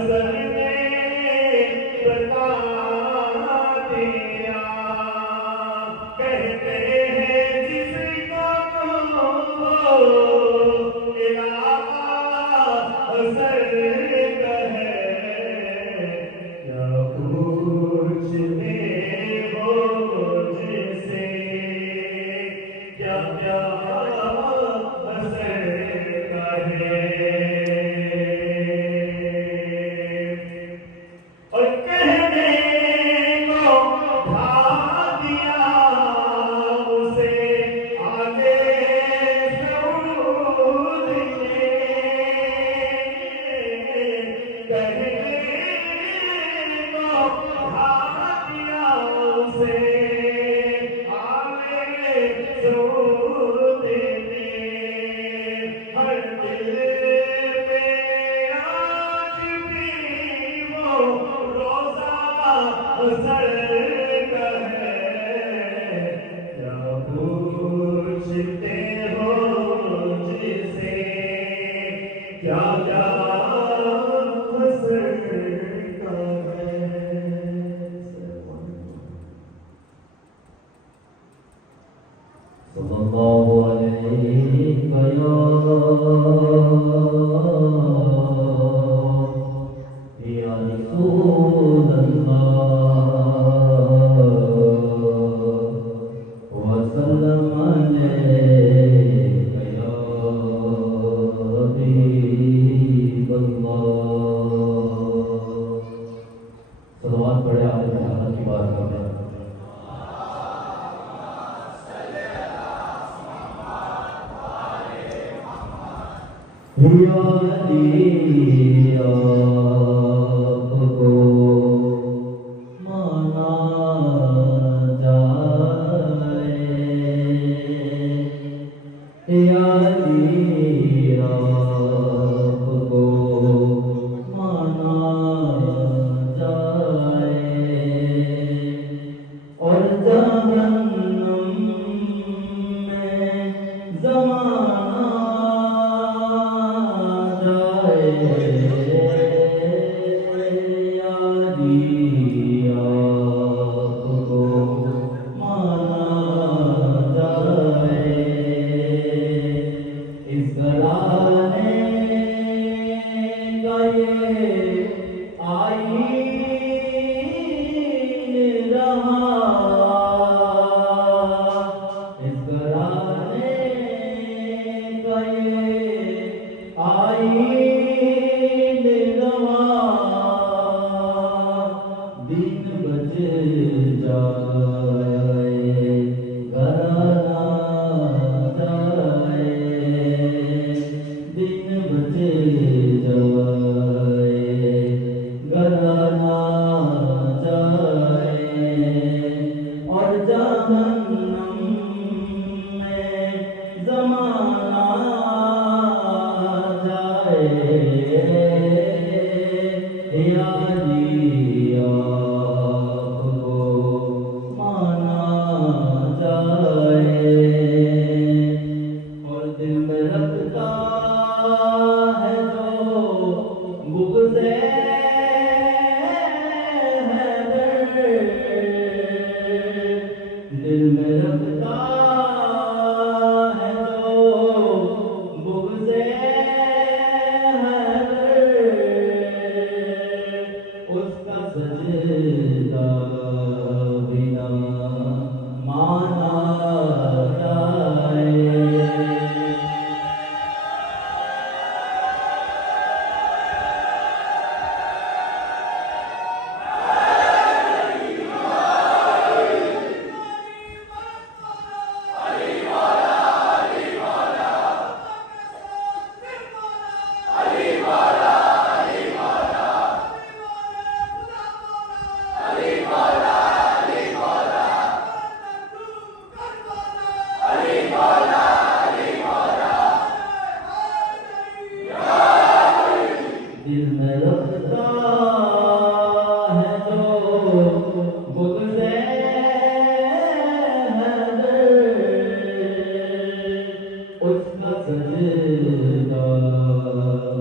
سجدہ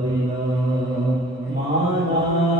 بنا مانا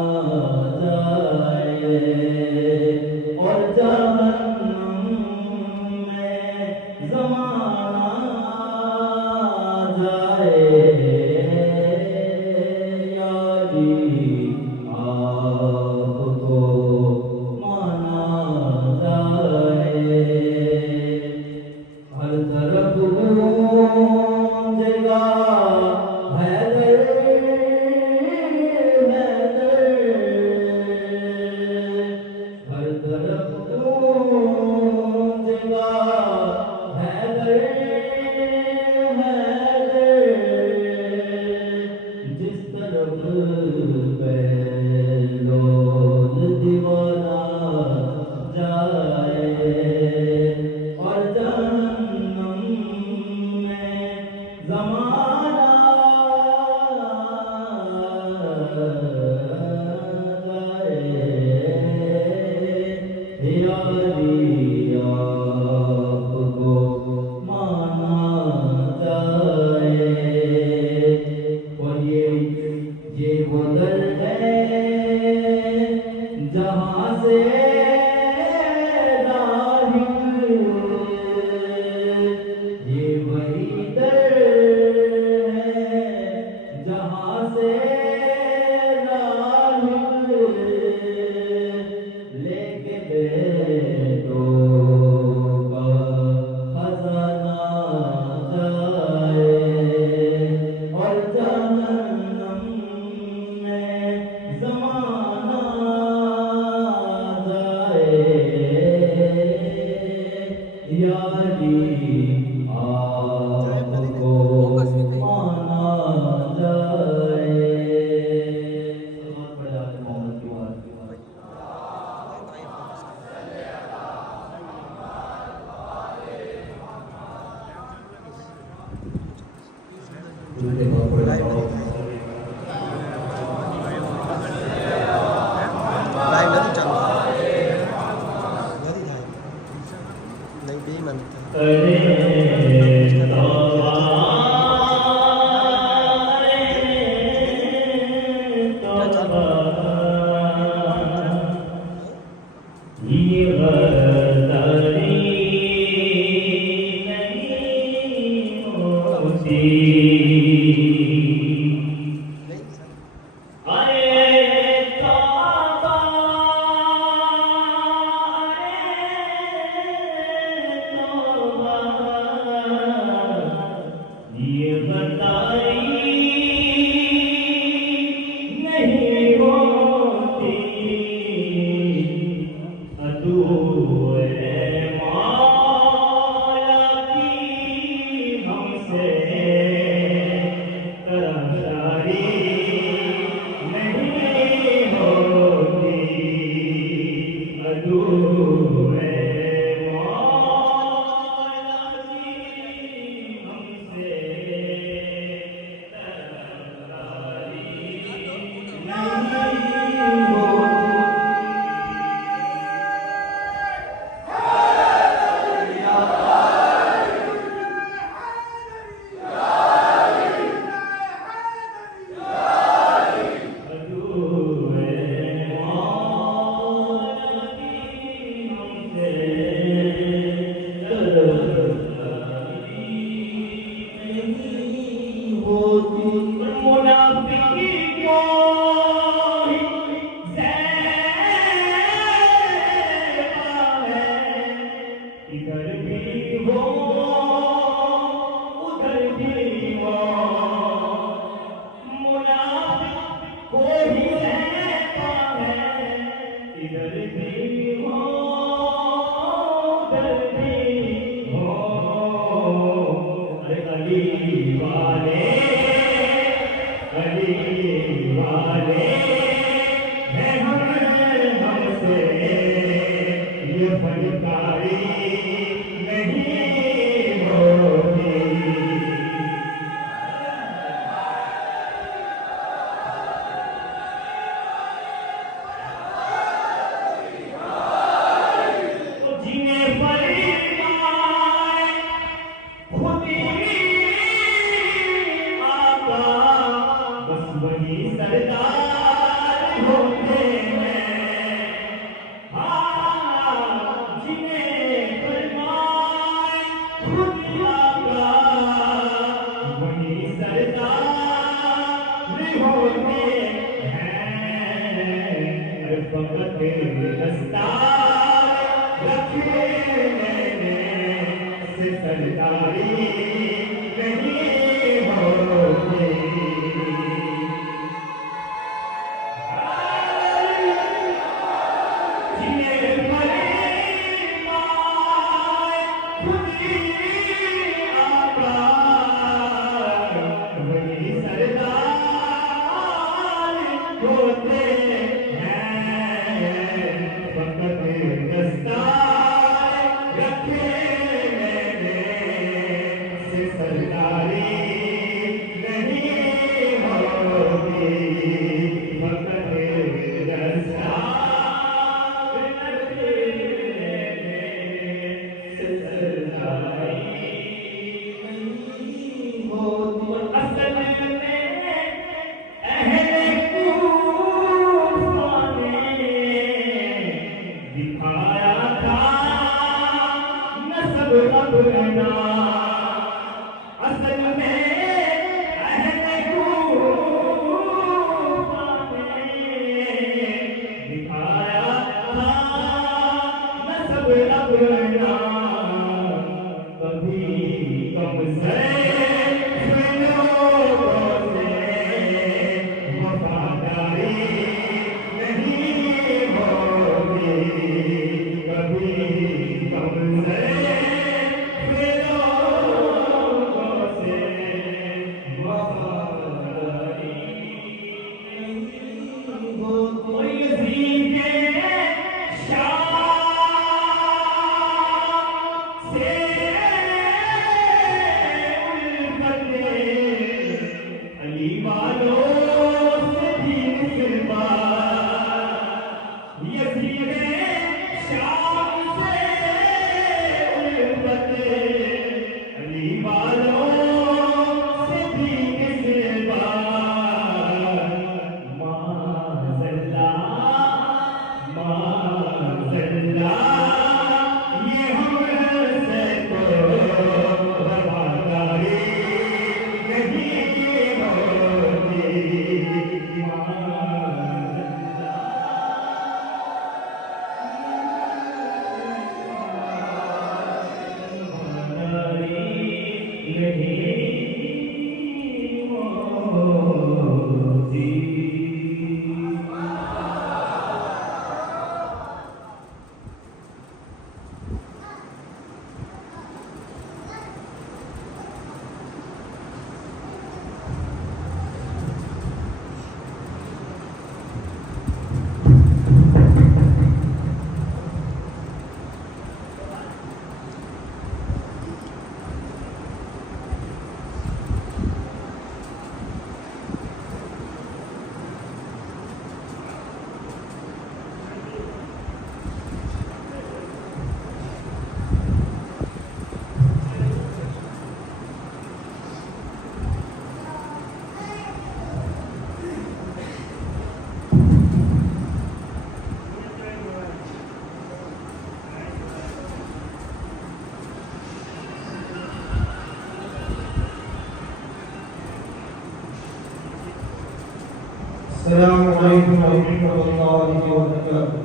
السلام علیکم ورحمۃ اللہ وبرکاتہ۔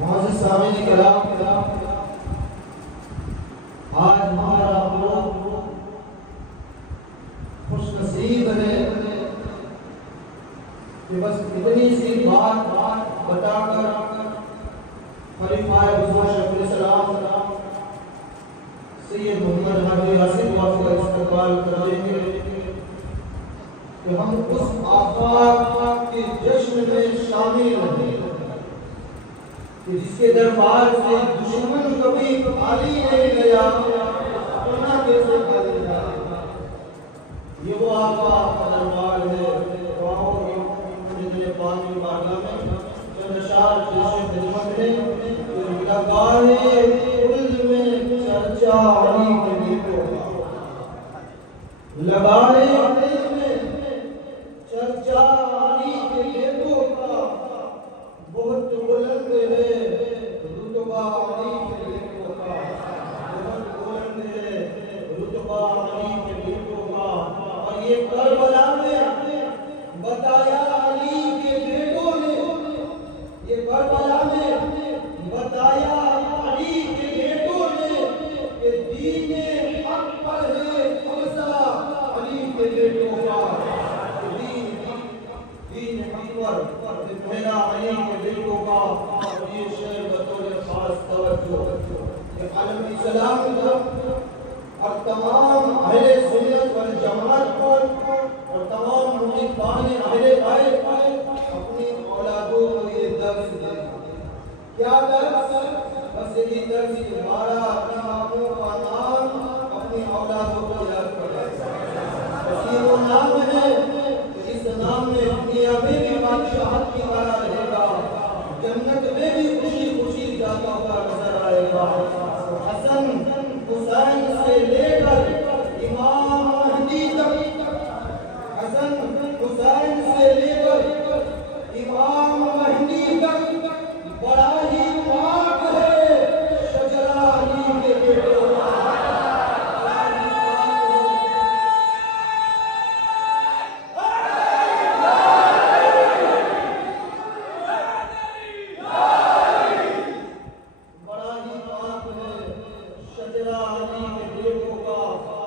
معزز سامعین کرام، آج ہمارا گروہ خوش نصیب ہے کہ بس اتنی سی بات بتا کر خلیفہ بزرگ شیخ الاسلام سید محمد حاجی حسین واقع کا استقبال کریں گے کہ ہم اس آفاق کے جشن میں شامل رہیں کہ جس کے دربار سے دشمن کبھی خالی نہیں گیا، اپنا کیسے خالی گیا۔ یہ وہ آفاق کا دربار ہے دعاؤں کی جتنے پانی بارگاہ میں جو نشار جیسے خدمت ہے جو لگانے چرچا علی کے بیٹوں کا، لگانے میں چرچا علی کے بیٹوں کا بہت بلند ہے، رتبہ علی کے بیٹوں کا بہت بلند ہے، رتبہ علی کے بیٹوں کا۔ اور یہ کربلا میں بتایا علی کے بیٹوں نے، یہ کربلا میں بتایا علی کے بیٹوں نے کہ دین حق پر ہے فیصلہ علی کے بہانے میرے بھائی اپنی اولادوں کو یہ درس دیں. کیا درس؟ بس یہی درس کہ ہمارا اپنے باپوں کا نام اپنی اولادوں کو یاد کرے. بس یہ وہ نام ہے کہ اس نام میں دنیا میں بھی بادشاہت کی طرح رہے گا, جنت میں بھی خوشی خوشی جاتا ہوا نظر آئے گا. حسن حسین سے لے کر امام مہدی تک, حسن حسین سے لے کر امام مہدی تک بڑا ہی پاک ہے شجرہ علی کے بیٹوں کا. بڑا ہی پاک ہے شجرہ علی کے بیٹوں کا.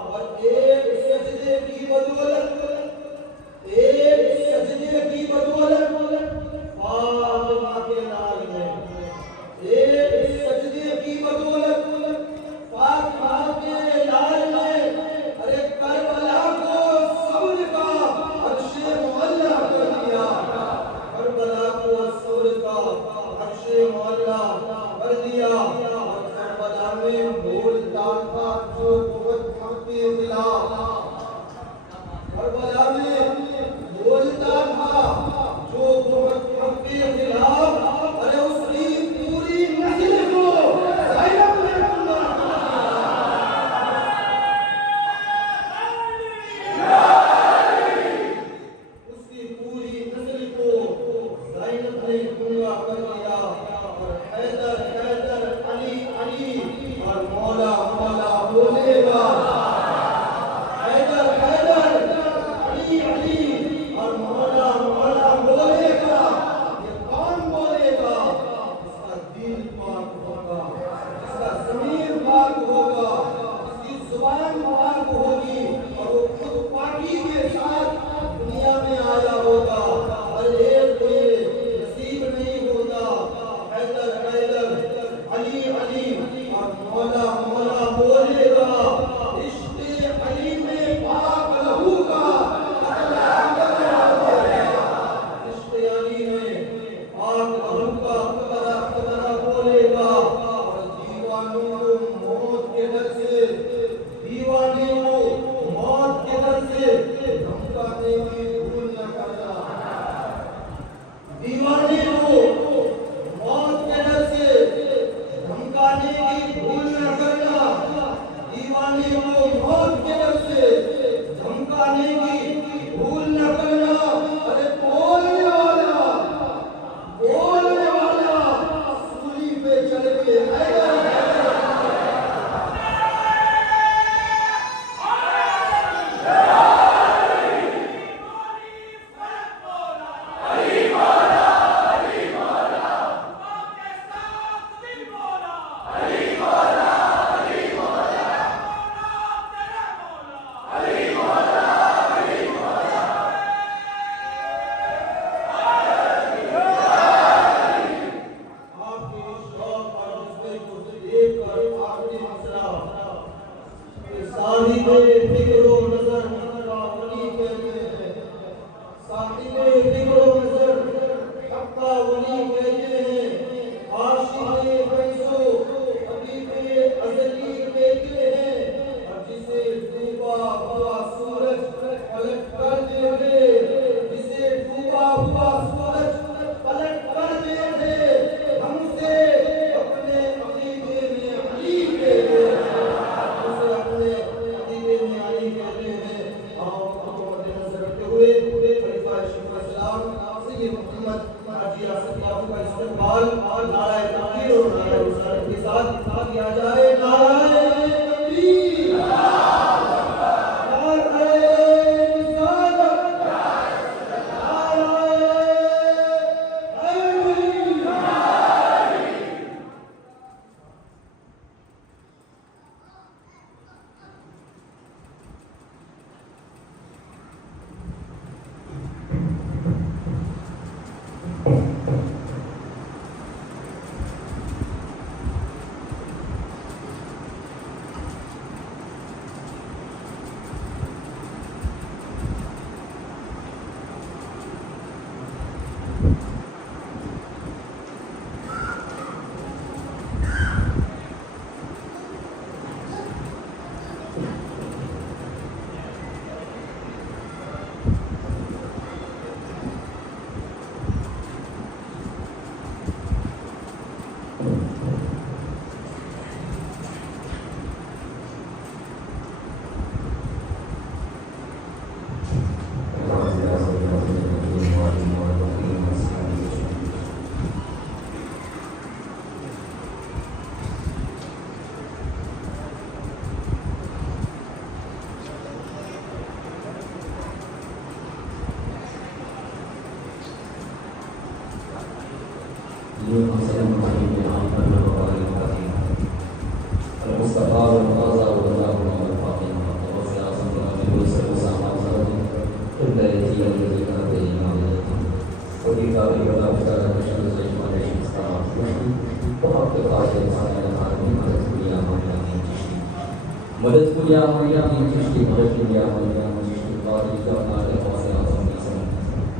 مدد کیا ہمارا دین چشتی مدد کیا ہمارا چشتی قاضی کا نال قاضی اعظم سلام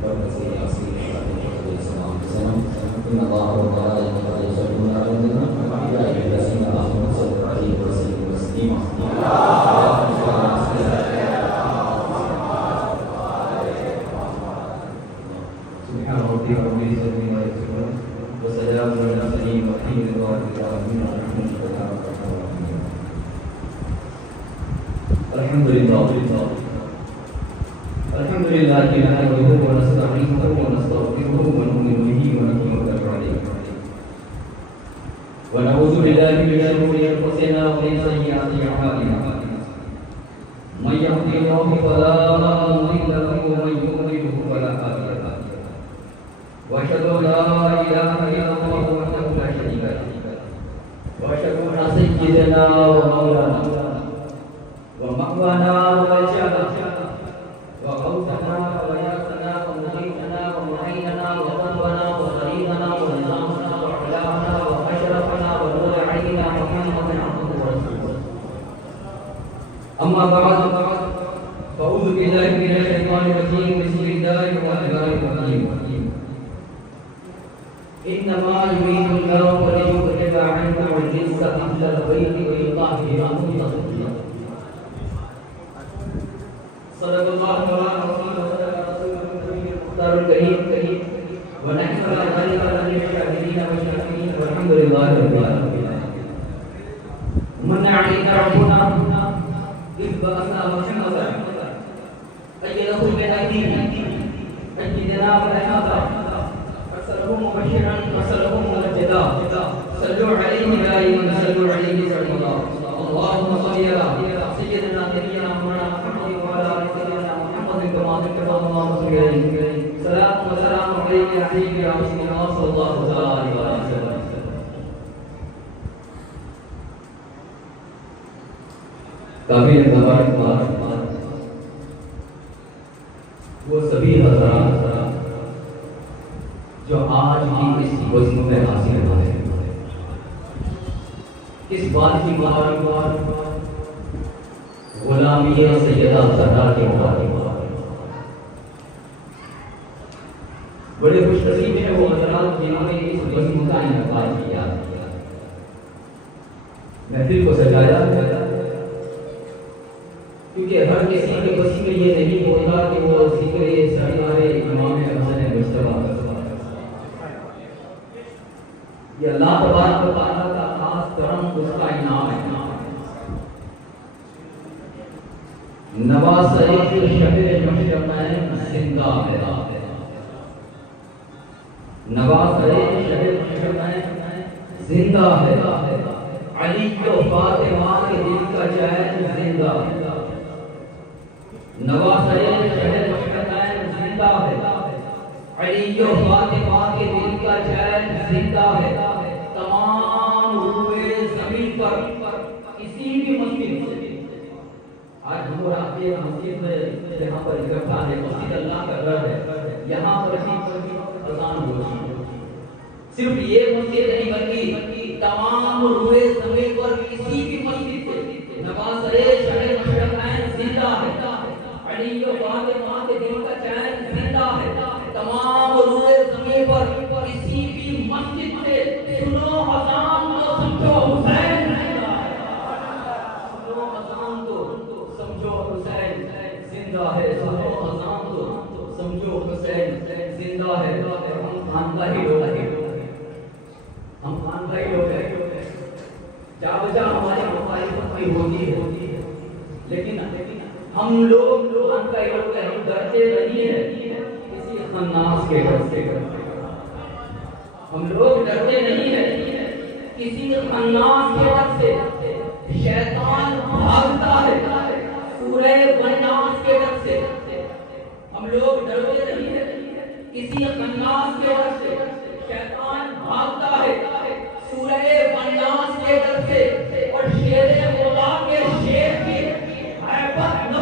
برکت یاسین سلام سلام ان اللہ و ملائکته یصلون علی النبی یا ایھا الذین آمنوا صلوا علیہ وسلموا تسلیما سبحان ربک رب العزة عما یصفون وسلام علی المرسلین والحمد للہ رب العالمین الحمد لله نحمده ونستعينه ونستغفره ونؤمن به ونتوكل عليه ونعوذ بالله من شرور انفسنا ومن سيئات اعمالنا من يهده الله فلا مضل له ومن يضلل فلا هادي له واشهد ان لا اله الا الله وحده لا شريك له واشهد ان سيدنا ومولانا ومأوانا وملجأنا وقوتنا وياسنا ومجيبنا ومعيننا وقلبنا وخليلنا ونظامنا وعلانا وأشرفنا ونور عيننا محمد عبده ورسوله أما بعد فأعوذ بالله من الشيطان الرجيم بسم الله الرحمن الرحيم إنما يريد الله ليذهب عنكم الرجس أهل البيت ويطهركم تطهيرا صدق الله مولانا رسول الكريم ونحن على ذلك من الشاهدين والشاكرين والحمد لله رب العالمين من علينا ربنا إذ بعثنا محمدا أيده بأيدينا أيدنا بالإحاطة أرسله مبشرا أرسله منجدا صلوا عليه دائما صلوا عليه صلى الله اللهم صل على سيدنا نبينا مولانا محمد وعلى آل سيدنا محمد كما ذكر الله عليه سلام وسلام عليك يا حبيبي يا رسول الله صلى الله عليه وسلم قابل مبارک وہ سبھی حضرات جو آج کی اس وزن میں حاصل ہوئے اس بات کی مبارک غلامی سیدہ زہرا کے مبارک بڑے خوش نصیب ہیں وہ حضرات جنہوں نے اس وزن کا انعقاد کیا محفل کو سجایا کیونکہ ہر کسی کے بس میں یہ نہیں ہوتا کہ وہ ذکر سرکار امام حسن مجتبی یہ اللہ تبارک و تعالیٰ کا خاص کرم اس کا انعام ہے نواسۂ شب مشرقین زندہ ہے نواسۂ شب مشرقین زندہ ہے علی و فاطمہ کے دل کا چین زندہ ہے نواسۂ شب مشرقین زندہ ہے علی و فاطمہ کے دل کا چین زندہ ہے تمام روئے زمین پر کسی بھی مسجد سے آج ہم اور آپ کے مسجد میں یہاں پر اکٹھا ہے مسجد اللہ کا گھر ہے یہاں پر اذان ہوتی ہے صرف یہ مسجد نہیں بلکہ تمام روئے زمین پر کسی بھی مسجد سے نواسۂ شب مشرقین زندہ ہے علی و فاطمہ کے دل کا چین زندہ ہے تمام روئے زمین پر کسی بھی مسجد سے سنو اذان تو سمجھو حسین زندہ ہے سنو اذان تو سمجھو حسین زندہ ہے سنو اذان تو سمجھو حسین زندہ ہے ہم خانقاہی لوگ ہیں ہم خانقاہی لوگ ہیں جا بجا ہماری مخالفت بھی ہوتی ہے لیکن ہم لوگ خانقاہی لوگ ہیں ہم ڈرتے نہیں ہیں کسی خناس کے ڈر سے ہم لوگ ڈرتے نہیں ہیں کسی خناس کے ڈر سے شیطان بھاگتا ہے سورہ والناس کے ڈر سے ہم لوگ ڈرتے نہیں ہیں کسی خناس کے ڈر سے شیطان بھاگتا ہے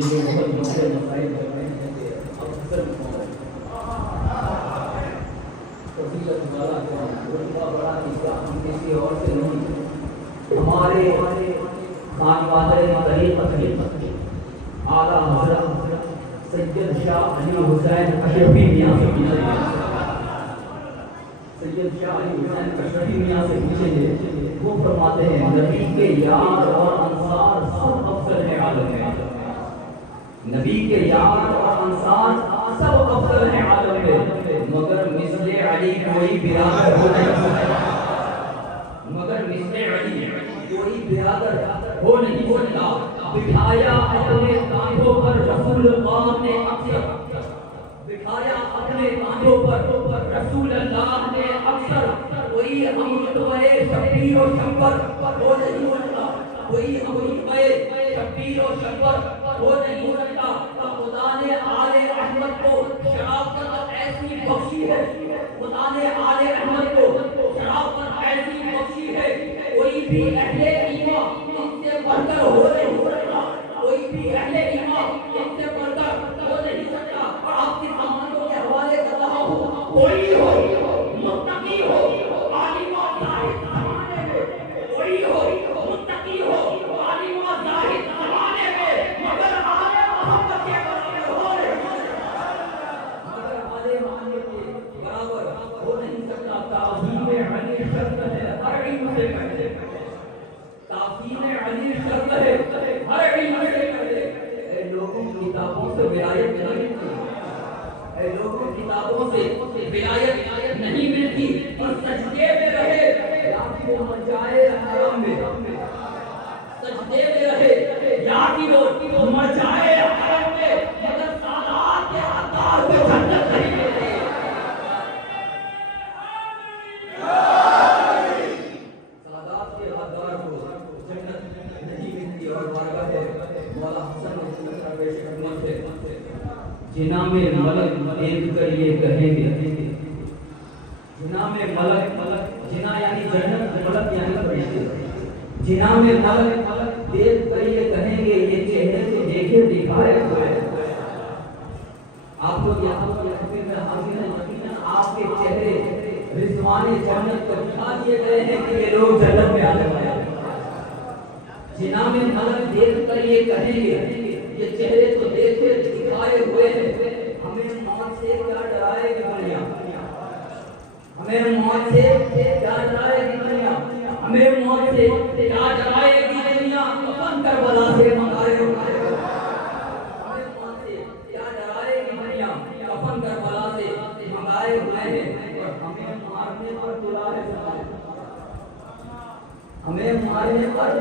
یہ جو بہت مسئلے مسائل چل رہے ہیں اب اصل فضیلت والا رتبہ بڑا حصہ ہم کسی اور سے نہیں، ہمارے خانوادہ طریقت میں اعلیٰ حضرت سید شاہ علی حسین اشرفی میاں سے پوچھیں، سید شاہ علی حسین اشرفی میاں سے پوچھیں گے، وہ فرماتے ہیں نبی کے یار اور انصار سب افضل ہے عالم میں، نبی کے یار اور انصار سب افضل ہے عالم میں، مگر مثل علی کوئی برادر ہو نہیں سکتا، مگر مثل علی کوئی برادر ہو نہیں سکتا۔ بٹھایا اپنے کاندھوں پر رسول اللہ نے اکثر، بٹھایا اپنے کاندھوں پر رسول اللہ نے اکثر، کوئی ہمدوئے شبیر و شمبر ہو نہیں سکتا، کوئی ہمدوئے شبیر و شمبر ہو نہیں سکتا۔ خدا نے آل احمد کو شرافت ایسی بخشی ہے، خدا نے آل احمد کو شرافت ایسی بخشی ہے، کوئی بھی اہل ایمان ان سے بڑھ کر ہو نہیں سکتا، کوئی بھی اہل ایمان ان سے بڑھ کر ہو نہیں سکتا۔ اور آپ کی کہانیوں کے حوالے کر رہا ہوں، کوئی ہو متقی ہو عالم و زاہد زمانے میں، کوئی ہو متقی ہو عالم و زاہد زمانے میں، مگر آل محمد کے برابر ہو نہیں سکتا، مگر آل محمد کے برابر ہو نہیں سکتا۔ تعظیم علی شرط ہے ہر علم سے پہلے، تعظیم علی شرط ہے ہر علم سے پہلے۔ اے لوگوں کتابوں سے ولایت نہیں ملتی، اے لوگوں کتابوں سے ولایت نہیں ملتی، اور سجدے میں رہے یا پھر مچائے حرم میں، سجدے میں رہے یا پھر مچائے حرم میں، مگر سادات کے عطار کو جنت نہیں ملتی، سادات کے عطار کو جنت نہیں ملتی۔ اور بارگاہ مولا حسن پیش خدمت ہے، جناح میں ملک دیکھ کر یہ کہیں گے، جناح میں ملک، جناح یعنی جنت، ملک یعنی فرشتے، جناح میں ملک دیکھ کر یہ کہیں گے یہ چہرے سے دیکھے دکھائے ہوئے۔ آپ لوگ یہاں پر محفل میں حاضر ہیں، یقیناً آپ کے چہرے رضوان جنت کو دکھا دیے گئے ہیں کہ یہ لوگ جنت میں آنے والے ہیں۔ جناح میں ملک دیکھ کر یہ کہیں گے یہ چہرے تو دیکھے دکھائے ہوئے ہیں، ہمیں موت سے کیا ڈرائے گی دنیا، ہمیں موت سے کیا ڈرائے گی دنیا، ہمیں موت سے کیا ڈرائے گی دنیا، کفن کربلا سے منگائے ہوئے ہیں، ہمیں موت سے کیا ڈرائے گی دنیا، کفن کربلا سے منگائے ہوئے ہیں، اور ہمیں مارنے پر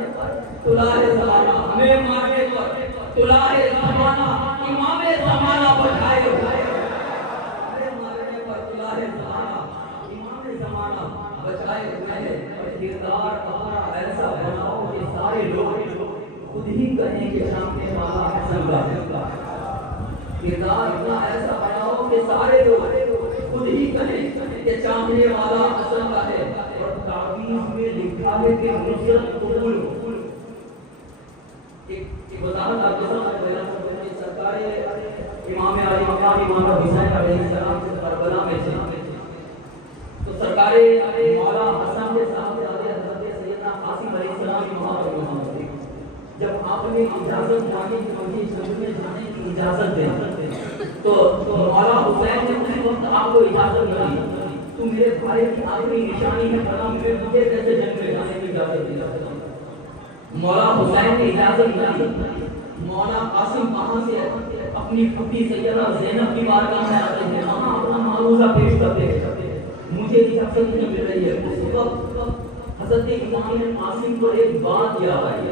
تلا ہے زمانہ، ہمیں مارنے پر تلا ہے زمانہ، ہمیں مارنے پر تلا ہے زمانہ، امام زمانہ بچائے ہوئے ہیں، ہمیں مارنے پر تلا ہے زمانہ، امام زمانہ بچائے ہوئے ہیں۔ اور کردار اپنا ایسا بناؤ کہ سارے لوگ خود ہی کہیں کہ سامنے والا حسن کا ہے، کردار اپنا ایسا بناؤ کہ سارے لوگ خود ہی کہیں کہ چاہنے والا حسن کا ہے۔ اور تعویذ میں لکھا ہے کہ نصرت قبول ہو۔ ایک وضاحت آپ کے سامنے بیان کرتے ہیں، سرکار امام علی مقام امام حسین علیہ السلام سے کربلا میں تھے، تو سرکار مولا حسن کے سامنے حضرت سیدنا قاسم علیہ السلام وہاں پر موجود تھے۔ جب آپ نے اجازت مانگی کہ مجھے جنگ میں جانے کی اجازت دیں، تو مولا حسین نے اس وقت آپ کو اجازت نہیں دی، تو میرے بھائی کی آخری نشانی ہے، مجھے کیسے جنگ میں جانے کی اجازت دی؟ مولا حسین نے اجازت نہیں دی۔ مولا قاسم کہاں سے اپنی پھوپھی سیدہ زینب کی بارگاہ میں آتے ہیں، وہاں اپنا معروضہ پیش کرتے ہیں، مجھے اجازت نہیں مل رہی ہے۔ اس وقت حضرت امام قاسم کو ایک بات یاد آئی،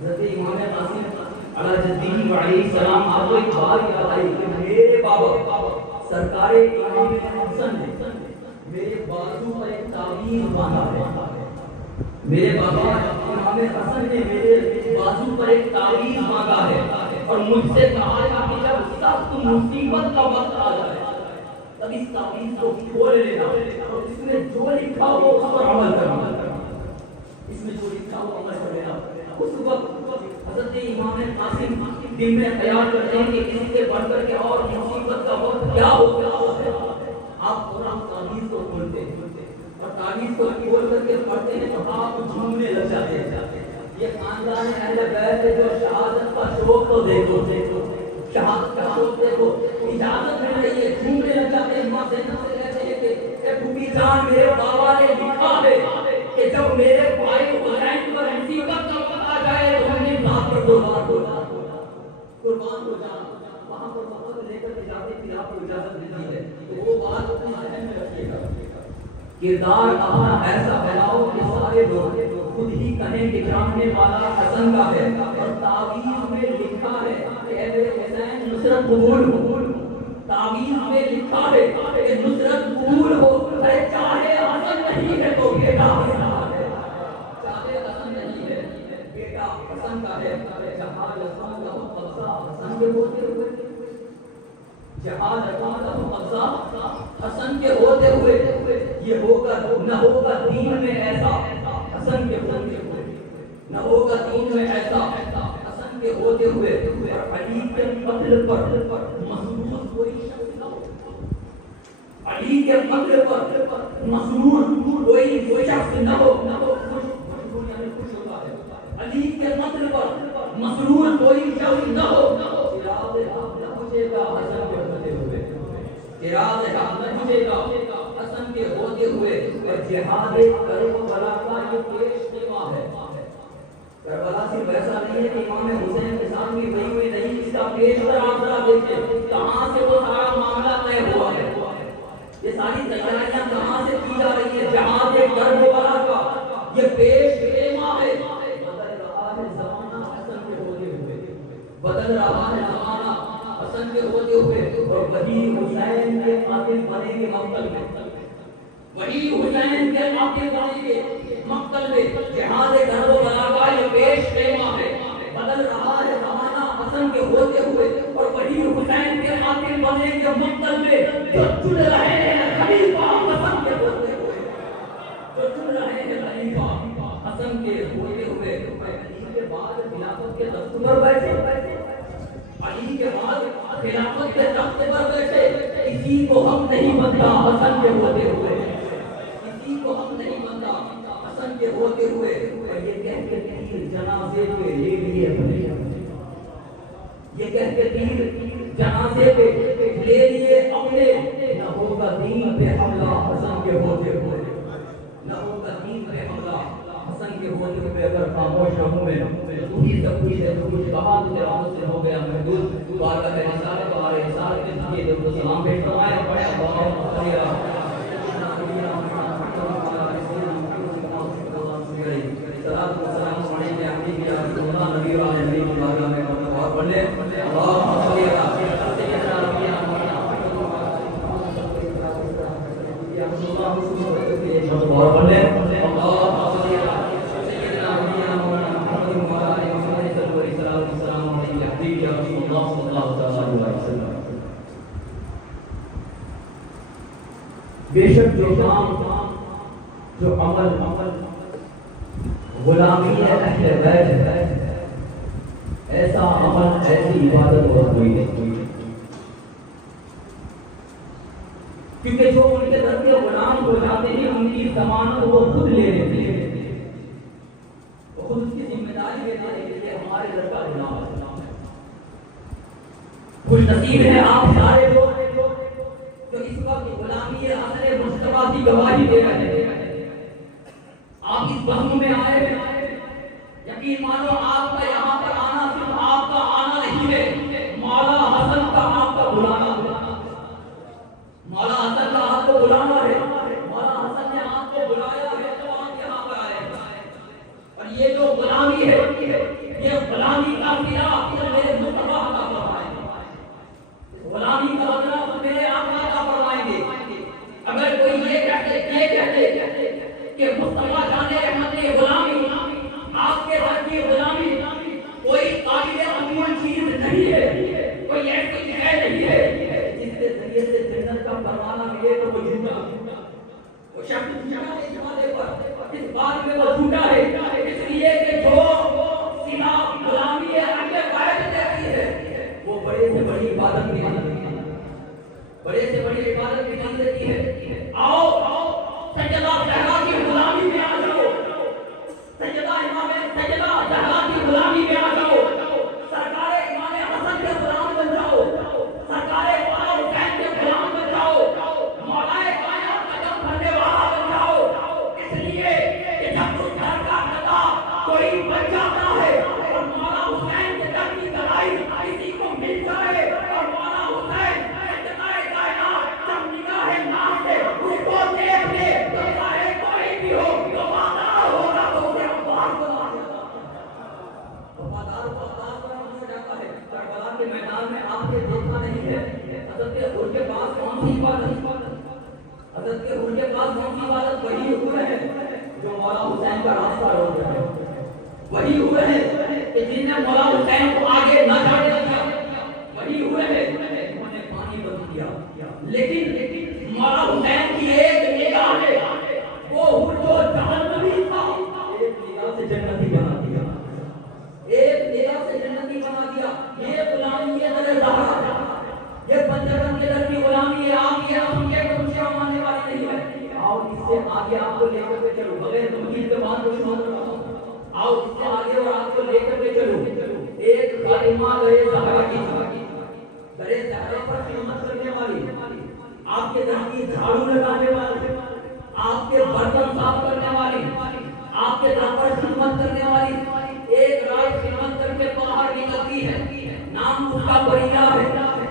حضرت امام قاسم علیہ الدین علیہ السلام آپ کو ایک بات یاد آئی کہ میرے بابا سرکار امام حسن نے میرے بازو پر ایک تعویذ باندھا ہے، میرے بابا امام حسن نے میرے بازو پر ایک تعویذ باندھا ہے، اور مجھ سے کہا ہے کہ جب سخت مصیبت کا وقت آ جائے تب اس تعویذ کو کھول لینا، اور اس میں جو لکھا ہو اس پر عمل کرنا، اس میں جو لکھا ہو عمل کر لینا۔ اس وقت حضرت امام قاسم دن میں خیال کرتے ہیں کہ اس سے بڑھ کر کے اور مصیبت کا وقت کیا ہو گیا ہے. آپ قرآن تعویذ کو کھولتے ہیں اور تعویذ کو کھول کر کے پڑھتے ہیں تو آپ جھومنے لگ جاتے ہیں. یہ خاندان اہل بیت ہے جو شہادت کا شوق کو دیکھو شہادت کا شوق دیکھو اجازت مل رہی ہے جھومنے لگ جاتے ہیں. ماں زینب سے کہتے ہیں کہ اے پھوپھی جان میرے بابا نے لکھا ہے کہ جب میرے بھائی حسین پر مصیبت کا وقت آ جائے تو ہم نے ذات پر قربان ہو جانا. وہاں پر وقت لے کر جاتے پھر آپ کو اجازت ملتی ہے تو وہ بات اپنے ذہن میں رکھیے گا. کردار اپنا ایسا بناؤ کہ سارے لوگ خود ہی کہیں کہ جاننے والا حسن کا ہے. اور تعویذ میں لکھا ہے کہ اے میرے حسین نصرت قبول ہو. تعویذ میں لکھا ہے کہ نصرت قبول ہو. چاہے حسن نہیں ہے تو بیٹا حسن ہے. چاہے حسن نہیں ہے بیٹا حسن کا ہے. جہاں حسن کا قبضہ حسن کے ہوتے ہوئے جہاں قبضہ حسن کے ہوتے ہوئے یہ ہوگا نہ ہوگا دین میں ایسا حسن کے ہوتے ہوئے نہ ہوگا دین میں ایسا حسن کے ہوتے ہوئے. اور علی کے قتل پر مسرور کوئی شخص نہ ہو. علی کے قتل پر مسرور کوئی شخص نہ ہو. مسرور یعنی خوش ہوتا ہے. علی کے قتل پر مسرور کوئی شخص نہ ہو. چراغ حق نہ بجھے گا حسن کے ہوتے ہوئے. چراغ حق نہ بجھے گا حسن کے ہوتے ہوئے. اور جہاد کربلا کا یہ پیش خیمہ ہے. کربلا صرف ایسا نہیں ہے کہ امام حسین کے ساتھ بھی وہی ہوئی نہیں. اس کا پیش پر آپ ذرا دیکھیں کہاں سے وہ سارا معاملہ طے ہوا ہے. یہ ساری تیاریاں کہاں سے کی جا رہی ہے. جہاد کربلا کا یہ پیش خیمہ ہے. بدل رہا ہے زمانہ حسن کے ہوتے ہوئے. بدل رہا ہے زمانہ حسن کے ہوتے ہوئے. اور وہی حسین کے قاتل بنے گے مقتل میں. وہی حسین کے قاتل بنے گے مقتل میں. جہاد کربلا کا یہ پیش خیمہ ہے. بدل رہا ہے زمانہ حسن کے ہوتے ہوئے. اور وہی حسین کے قاتل بنے گے مقتل میں. جو چن رہے ہیں خلیفہ حسن کے ہوتے ہوئے. جو چن رہے ہیں خلیفہ حسن کے ہوتے ہوئے. علی کے بعد خلافت کے تخت پر بیٹھے. علی کے بعد خلافت کے تخت پر بیٹھے. کسی کو ہم نہیں بنتا حسن کے ہوتے ہوئے. کسی کو ہم نہیں بنتا حسن کے ہوتے ہوئے. اور یہ کہہ کے تیر جنازے پہ لے لیے اپنے. یہ کہہ کے تیر جنازے پہ لے لیے اپنے. نہ ہوگا دین پہ حملہ حسن کے ہوتے ہوئے. نہ ہوگا دین پہ حملہ حسن کے ہوتے ہوئے. اگر خاموش رہوں میں تو ہی سب کچھ ہے. جو کچھ کہا تو تیرا مجھ سے ہو گیا محدود. بارگاہ رسالت اور رسالت کے ذریعے درود و سلام پیش فرمائے. پڑھے اللہم صلی علی صلاۃ و سلام علیہ حبیبی یا رسول اللہ نبی و علیہ نبی بارگاہ میں اور پڑھے اللہم صلی علی سیدنا نبینا محمد اور پڑھے اللہم صلی علی سیدنا نبینا محمد و علیہ محمد صلاۃ و سلام علیہ حبیبی یا رسول اللہ صلی اللہ علیہ وسلم. بے شک جو کام جو عمل غلامی ہے اہل بیت ہے. ایسا عمل ایسی عبادت اور کوئی نہیں. کیونکہ جو ان کے در کے غلام ہو جاتے ہیں ان کی ضمانت وہ خود لے لیتے ہیں. وہ خود اس کی ذمہ داری لیتے ہیں کہ یہ ہمارے در کا غلام ہے. خوش نصیب ہے آپ سارے لوگ جو اس وقت غلامی اصل مصطفیٰ کی گواہی دے رہے ہیں. آپ اس بہم میں آئے ہیں. یقین مانو آپ کا یہاں پر آنا صرف آپ کا آنا نہیں ہے. مولا حسن کا آپ کا بلانا. مولا حسن کا آپ کو بلانا ہے. مولا حسن نے آپ کو بلایا ہے تو آپ یہاں پر آئے. اور یہ جو غلامی ہے یہ غلامی کا خلاف میرے مصطفیٰ کا فرمائے. غلامی کا خلاف میرے آقا کا فرمائیں گے. اگر کوئی یہ کہتے کہ مصطفیٰ جانے رحمت غلامی آپ کے در کی غلامی کوئی قابل قبول چیز نہیں ہے. کوئی ایسی ہے نہیں ہے جس کے ذریعے سے جنت کا پروانہ ملے تو وہ جھوٹا. وہ شخص جھوٹا ہے. اس بات پر اس بات میں وہ جھوٹا ہے. اس لیے کہ جو سلا غلامی عبادت بھی مان لیتی ہے، بڑے سے بڑی عبادت بھی مان لیتی ہے۔ آؤ سیدہ زہرا کی غلامی میں آ جاؤ، سیدہ زہرا کی غلامی میں آ جاؤ، سرکار امام حسن کے غلام بن جاؤ، سرکار مولا حسین کے غلام بن جاؤ، مولا کائنات قدم بھرنے والا بن جاؤ، اس لیے کہ جب اس گھر کا گدا کوئی بن جاتا ہے اور مولا حسین کے در کی گدائی کسی کو مل جائے اور مولا حسین سیدہ کائنات جب نگاہ ناز سے اس کو دیکھ لے تو چاہے کوئی بھی ہو تو وفادار ہوگا تو اسے عباس بنا دیتا ہے، وفادار بنا جاتا ہے۔ کربلا کے میدان میں آپ نے دیکھا نہیں ہے حضرت حضور کے پاس کون سی عبادت، حضرت کے حضور کے پاس کون سی عبادت؟ وہی ہوئے ہیں جو مولا حسین کا راستہ روک رہے ہیں، وہی ہوئے ہیں کہ جن نے مولا حسین کو آگے نہ جانے دیا، وہی ہوئے ہیں جنہوں نے پانی بند کیا، لیکن مولا حسین کی ایک نگاہ نے وہ جو جہنمی تھا ایک نگاہ سے جنتی بنا دیا، ایک نگاہ سے جنتی بنا دیا۔ یہ غلامی ہے در زہرا، یہ پنجرن کے در کی غلامی ہے، آپ یہ ہم کے کچھ ماننے والی نہیں ہے۔ آؤ اس سے آگے آپ کو لے کر کے چلو، بغیر تمہید کے بعد کچھ مان رہا ہوں، آؤ اس سے آگے اور آپ کو لے کر کے چلو۔ ایک خادمہ در زہرا کی تھی، در زہرا پر خدمت کرنے والی، آپ کے در کی جھاڑو لگانے والی، آپ کے برتن صاف کرنے والی، آپ کے در پر خدمت کرنے والی، ایک رات خدمت کر کے باہر نکلتی ہے، نام اس کا بریہ ہے،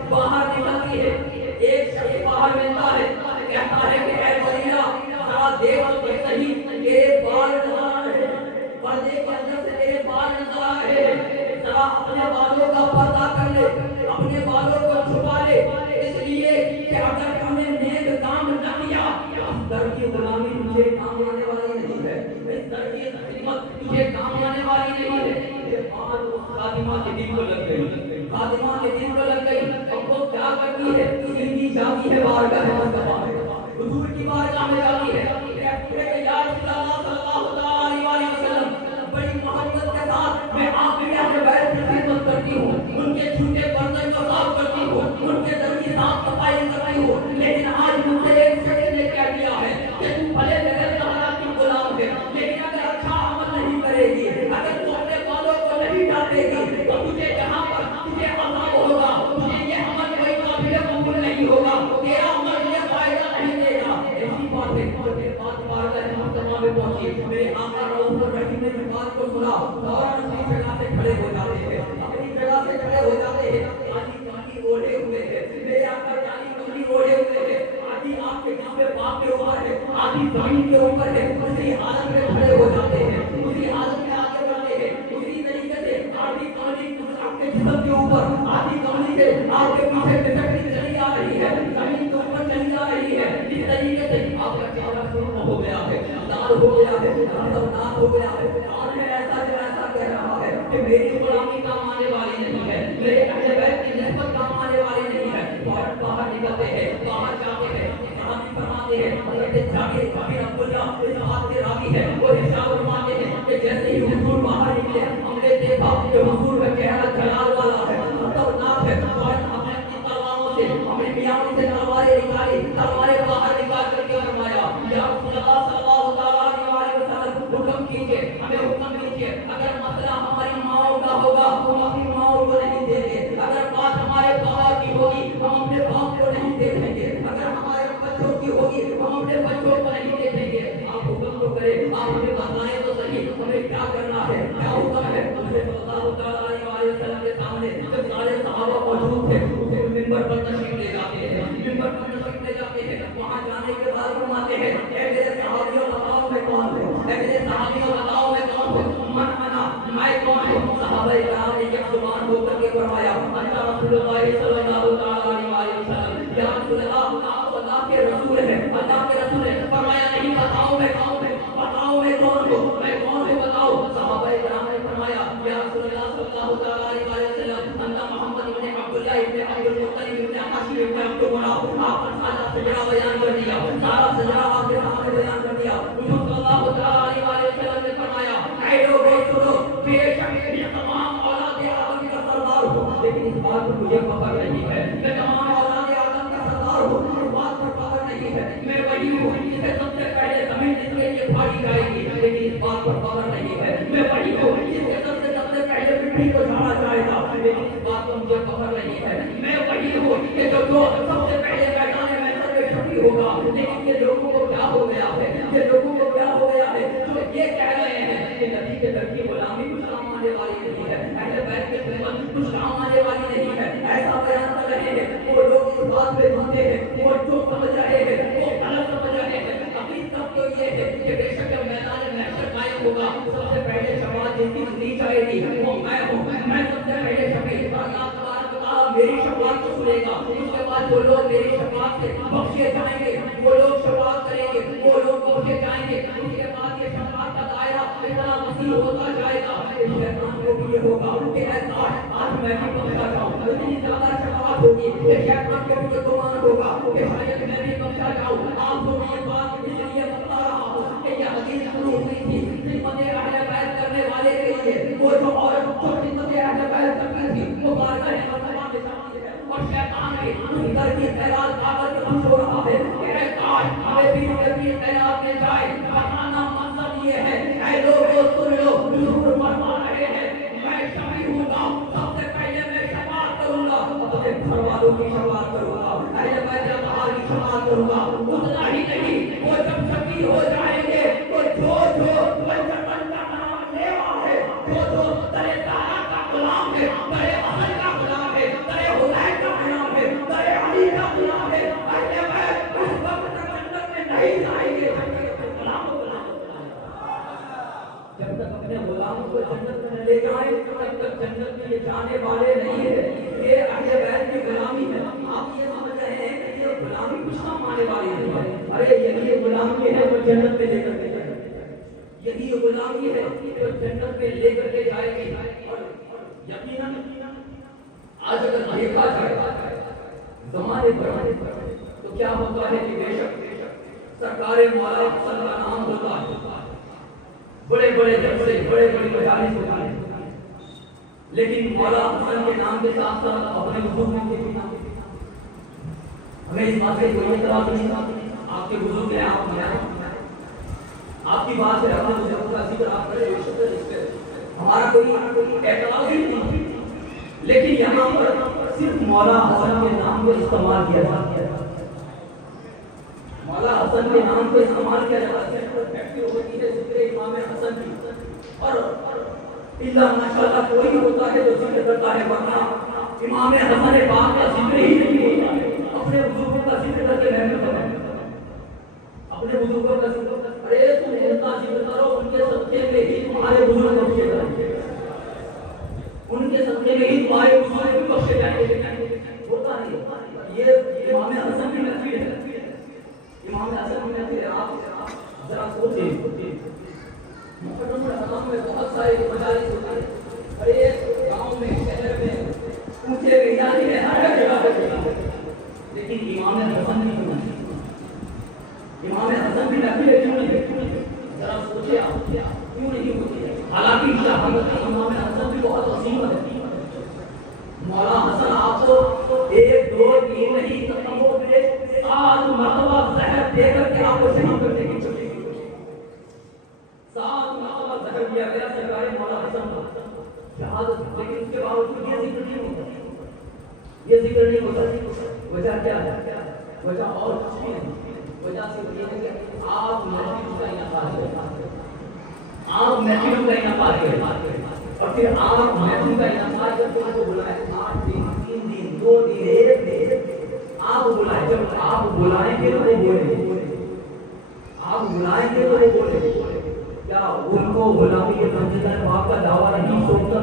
باہر نکلتی ہے، ایک شخص باہر ملتا ہے، کہتا ہے کہ اے بریہ ذرا دیکھ تو صحیح تیرے بال نظر آ رہے ہیں، پردے کے اندر سے تیرے بال نظر آ رہے ہیں، ذرا اپنے بالوں کا پردہ کر لے، اپنے بالوں کو چھپا لے، اس لیے کہ اگر تم نے نیک کام نہ کیا اس در کی غلامی تجھے کام آنے والی نہیں ہے، اس در کی خدمت تجھے کام آنے والی نہیں ہے۔ یہ بات اس خادمہ کے دل کو لگ گئی، خادمہ کے دل کو لگ گئی، اب وہ کیا کرتی ہے؟ سیدھی جاتی ہے بارگاہ مصطفیٰ میں، حضور کی بارگاہ میں جاتی ہے، کہتی ہے کہ یا رسول اللہ صلی اللہ علیہ وسلم بڑی محبت کے ساتھ میں آپ کے اہل بیت کی خدمت کرتی ہوں، ان کے جھوٹے برتن کو صاف کرتی ہوں، ان کے در کی صاف صفائی کرتی ہوں، لیکن آج مجھے ایک شخص نے کہہ دیا ہے کہ تم بھلے میرے زہرا کی غلام ہے، لیکن اگر اچھا عمل نہیں کرے گی، اگر تو اپنے بالوں کو نہیں ڈالے گی تو تجھے جہاں پر تجھے عذاب ہوگا، تجھے یہ عمل کوئی قابل قبول نہیں ہوگا، تیرا عمل یہ فائدہ نہیں دے گا۔ ایسی بات ہے کہ بات بارگاہ مصطفیٰ میں پہنچی، میرے آقا رؤوف الرحیم نے اس بات کو سنا، فوراً اپنی جگہ سے کھڑے ہو جاتے ہیں، اپنی جگہ سے کھڑے ہو جاتے ہیں، آدھی کانی اوڑھے ہوئے ہیں، میرے آقا جانی کانی اوڑھے ہوئے ہیں، آدھی آپ کے جہاں پہ پاک کے اوپر ہے، آدھی زمین کے اوپر ہے، اسی حالت میں کھڑے ہو جاتے ہیں، اسی حالت میں آگے بڑھتے ہیں، اسی طریقے سے آدھی کانی آپ کے جسم کے اوپر، آدھی کانی سے آپ کے پیچھے پھسکتی چلی آ رہی ہے، زمین کے اوپر چلی آ رہی ہے، اس طریقے سے آپ کا چہرہ سرخ ہو گیا ہے، لال ہو گیا ہے، خطرناک ہو گیا ہے، کون ہے ایسا جو ایسا کہہ رہا ہے کہ میری غلامی کام آنے والی نہیں ہے، میرے اہل بیت کی نسبت کام آنے والی نہیں ہے؟ فوراً باہر نکلتے ہیں، باہر جاتے ہیں، صحابی فرماتے ہیں، حضرت جابر بن عبداللہ اس بات کے راوی ہے، وہ ارشاد فرماتے ہیں کہ جیسے ہی حضور باہر نکلے ہم نے دیکھا کہ حضور کا چہرہ جلال والا ہے، خطرناک ہے، فوراً ہم نے اپنی تلواروں سے اپنے میاں سے تلواریں نکالی، تلواریں باہر نکال کر کے فرمایا یا رسول اللہ صلی اللہ علیہ وسلم حکم کیجئے، ہمیں حکم دیجئے، اگر مسئلہ ہماری ماؤں کا ہوگا ہم اپنی ماؤں کو نہیں دیں گے، اگر بات ہمارے بابا کی ہوگی ہم اپنے باپ کو نہیں دیکھیں گے، اگر ہمارے بچوں کی ہوگی ہم اپنے بچوں کو نہیں دیکھیں گے، آپ حکم تو کریں، آپ ہمیں بتائیں تو صحیح ہمیں کیا کرنا ہے، کیا حکم ہے؟ حضرت صلی اللہ علیہ وسلم کے سامنے جب سارے صحابہ موجود تھے اسے منبر پر تشریف لے جاتے ہیں، منبر پر تشریف لے جاتے ہیں، وہاں جانے کے بعد فرماتے ہیں اے میرے صحابیوں بتاؤ میں کون ہوں، اے میرے صحابیوں بتاؤ میں کون ہوں، من انا میں کون ہوں؟ صحابہ کرام نے ایک زبان ہو کر کے فرمایا انت رسول اللہ صلی اللہ علیہ وسلم، یا رسول اللہ آپ اللہ کے رسول ہیں، اللہ کے رسول ہیں۔ فرمایا نہیں، بتاؤ میں کون ہوں، بتاؤ میں کون ہوں، میں کون ہوں بتاؤ۔ صحابہ کرام نے فرمایا یا رسول اللہ صلی اللہ علیہ وسلم انت محمد ابن عبداللہ ابن عبد المطلب ابن ہاشم ابن عبد مناف۔ آپ نے سارا سجرا بیان کر دیا، سارا سجرا آپ کے سامنے بیان کر دیا۔ حضور صلی اللہ علیہ وسلم نے فرمایا اے لوگوں سنو، بے شک یہ تمام اولاد آدم کا سردار ہوں، لیکن اس بات پر مجھے فخر نہیں ہے، میں تمام اولاد آدم کا سردار ہوں، اس بات پر پابند نہیں ہے، میں ولی ہوں جسے سب سے پہلے زمین جس کے لیے پھاڑی جائے گی، لیکن اس بات پر پابند نہیں ہے، میں ولی ہوں جس کے سب سے پہلے مٹی کو جھاڑا جائے گا، لیکن اس بات پر مجھے خبر نہیں ہے، میں ولی ہوں کہ جو سب سے پہلے میدان محشر میں شفیع ہوگا، لیکن یہ لوگوں کو کیا ہو گیا ہے، یہ لوگوں کو کیا ہو گیا ہے جو یہ کہہ رہے ہیں کہ نبی کے در کی غلامی کچھ کام آنے والی نہیں ہے، اہل بیت کی خدمت کچھ کام آنے والی نہیں ہے، ایسا بیان کر رہے ہیں وہ لوگ اس بات پہ جھوٹے ہیں، وہ جو سمجھ رہے ہیں وہ غلط سمجھ رہے ہیں، حقیقت تو یہ ہے کہ بے شک جب میدان محشر قائم ہوگا سب سے پہلے شفاعت جن کی سنی جائے گی وہ میں ہوں، میں سب سے پہلے شفیع، اللہ تبارک و تعالیٰ میری شفاعت کو سنے گا، اس کے بعد وہ لوگ میری شفاعت سے بخشے جائیں گے، وہ لوگ شفاعت کریں گے، وہ لوگ بخشے جائیں گے، اس کے بعد یہ شفاعت کا دائرہ اتنا وسیع ہوتا جائے گا کہ شیطان کو بھی یہ ہوگا کہ اے کاش آج میں بھی بخشا جاؤں، اتنی زیادہ شفاعت ہوگی کہ شیطان کو بھی یہ گمان ہوگا کہ شاید میں بھی بخشا جاؤں۔ آپ کو یہ بات اس لیے بتا رہا ہوں کہ یہ حدیث شروع ہوئی تھی خدمت اہل بیت کرنے والے کے لیے، وہ جو عورت جو خدمت اہل بیت کرتی تھی وہ بارگاہ مرتبہ میں جاتی ہے، اور شیطان بھی اس گھر کی خیرات کاغذ میں خوش ہو رہا ہے کہ اے کاش ہمیں بھی گھر کی خیرات میں جائے، بہانا مطلب یہ ہے اے لوگوں سن لو، حضور فرما رہے ہیں میں شفیع ہوں گا، سب سے پہلے میں شفاعت کروں گا، اپنے گھر والوں کی شفاعت کروں گا، اہل بیت اطہار کی شفاعت کروں گا، اتنا ہی نہیں وہ جب شفیع ہو جائیں گے تو جو بنجر کا نام لیوا ہے، جو ترے تارا کا غلام ہے، ترے اصل کا غلام ہے، ترے حسین کا غلام ہے، ترے علی کا غلام ہے، اہل بیت اس وقت تک جنت میں نہیں جائیں گے، جب تک اپنے غلاموں کو جنت میں نہ لے جائیں تب تک جنت میں یہ جانے والے نہیں ہیں، یہ اہل بیت کی غلامی ہے۔ آپ یہ سمجھ رہے ہیں کہ یہ غلامی کچھ کام آنے والی نہیں ہے، ارے یہی غلامی ہے جو جنت میں لے کر کے جائے گی، یہی غلامی ہے جو جنت میں لے کر کے جائے گی، اور یقیناً آج اگر دیکھا جائے زمانے پر تو کیا ہوتا ہے کہ بے شک سرکار مولا حسن کا نام ہوتا ہے، بڑے بڑے جلسے بڑے بڑے مجالس ہوتے ہیں، لیکن مولا حسن کے نام کے ساتھ ساتھ اپنے بزرگوں کے بھی نام، ہمیں اس بات سے کوئی اعتراض نہیں، آپ کے بزرگ ہیں، آپ کی بات ہے، اپنے بزرگوں کا ذکر آپ کریں، ہمارا کوئی اعتراض ہی نہیں، لیکن یہاں پر صرف مولا حسن کے نام کو استعمال کیا جاتا ہے، مولا حسن کے نام کو استعمال کیا جاتا ہے، ہوتی ہے ذکر امام حسن کی، اور اللہ ماشاءاللہ کوئی ہوتا ہے جو ذکر کرتا ہے، ورنہ امام حسن پاک کا ذکر ہی نہیں ہوتا، اپنے بزرگوں کا ذکر کر کے محنت کرو، اپنے بزرگوں کا ذکر ارے تم ان کا ذکر کرو، ان کے صدقے میں ہی تمہارے بزرگ بخشے جائیں گے، ان کے صدقے میں ہی تمہارے بزرگ بھی بخشے جائیں گے، ہوتا نہیں، یہ امام حسن کی نفی ہے، امام حسن کی نفی ہے، آپ ذرا سوچیں، مقدم الحرام میں بہت سارے مجالس ہوتے ہیں، ارے گاؤں میں شہر میں اونچے میدان میں ہر جگہ پہ، لیکن امام حسن کی نفی، امام حسن کی نفی ہے، کیوں نہیں؟ ذرا سوچیں آپ کیوں نہیں ہوتی ہے؟ حالانکہ شہادت امام حسن بھی بہت عظیم ہے، مولا حسن آپ کو ایک دو تین نہیں تکبر میں 7 مرتبہ زہر دے کر کے آپ کو شہید کرنے کی کوشش کی، 7 مرتبہ زہر دیا گیا سرکار مولا حسن کو شہادت، لیکن اس کے باوجود یہ ذکر نہیں ہوتا، یہ ذکر نہیں ہوتا، وجہ کیا ہے؟ وجہ اور کچھ بھی نہیں، وجہ صرف یہ ہے کہ آپ مسجد کا انعقاد کریں، آپ محفل کا انعقاد کریں، اور پھر آپ محفل کا انعقاد کرتے ہیں تو بلائیں 8 دن 3 دن 2 دن 1 دن آپ بلائیں، جب آپ بلائیں گے تو وہ بولیں، آپ بلائیں گے تو وہ بولیں، کیا ان کو غلامی کے منزل آپ کا دعویٰ نہیں سوچتا؟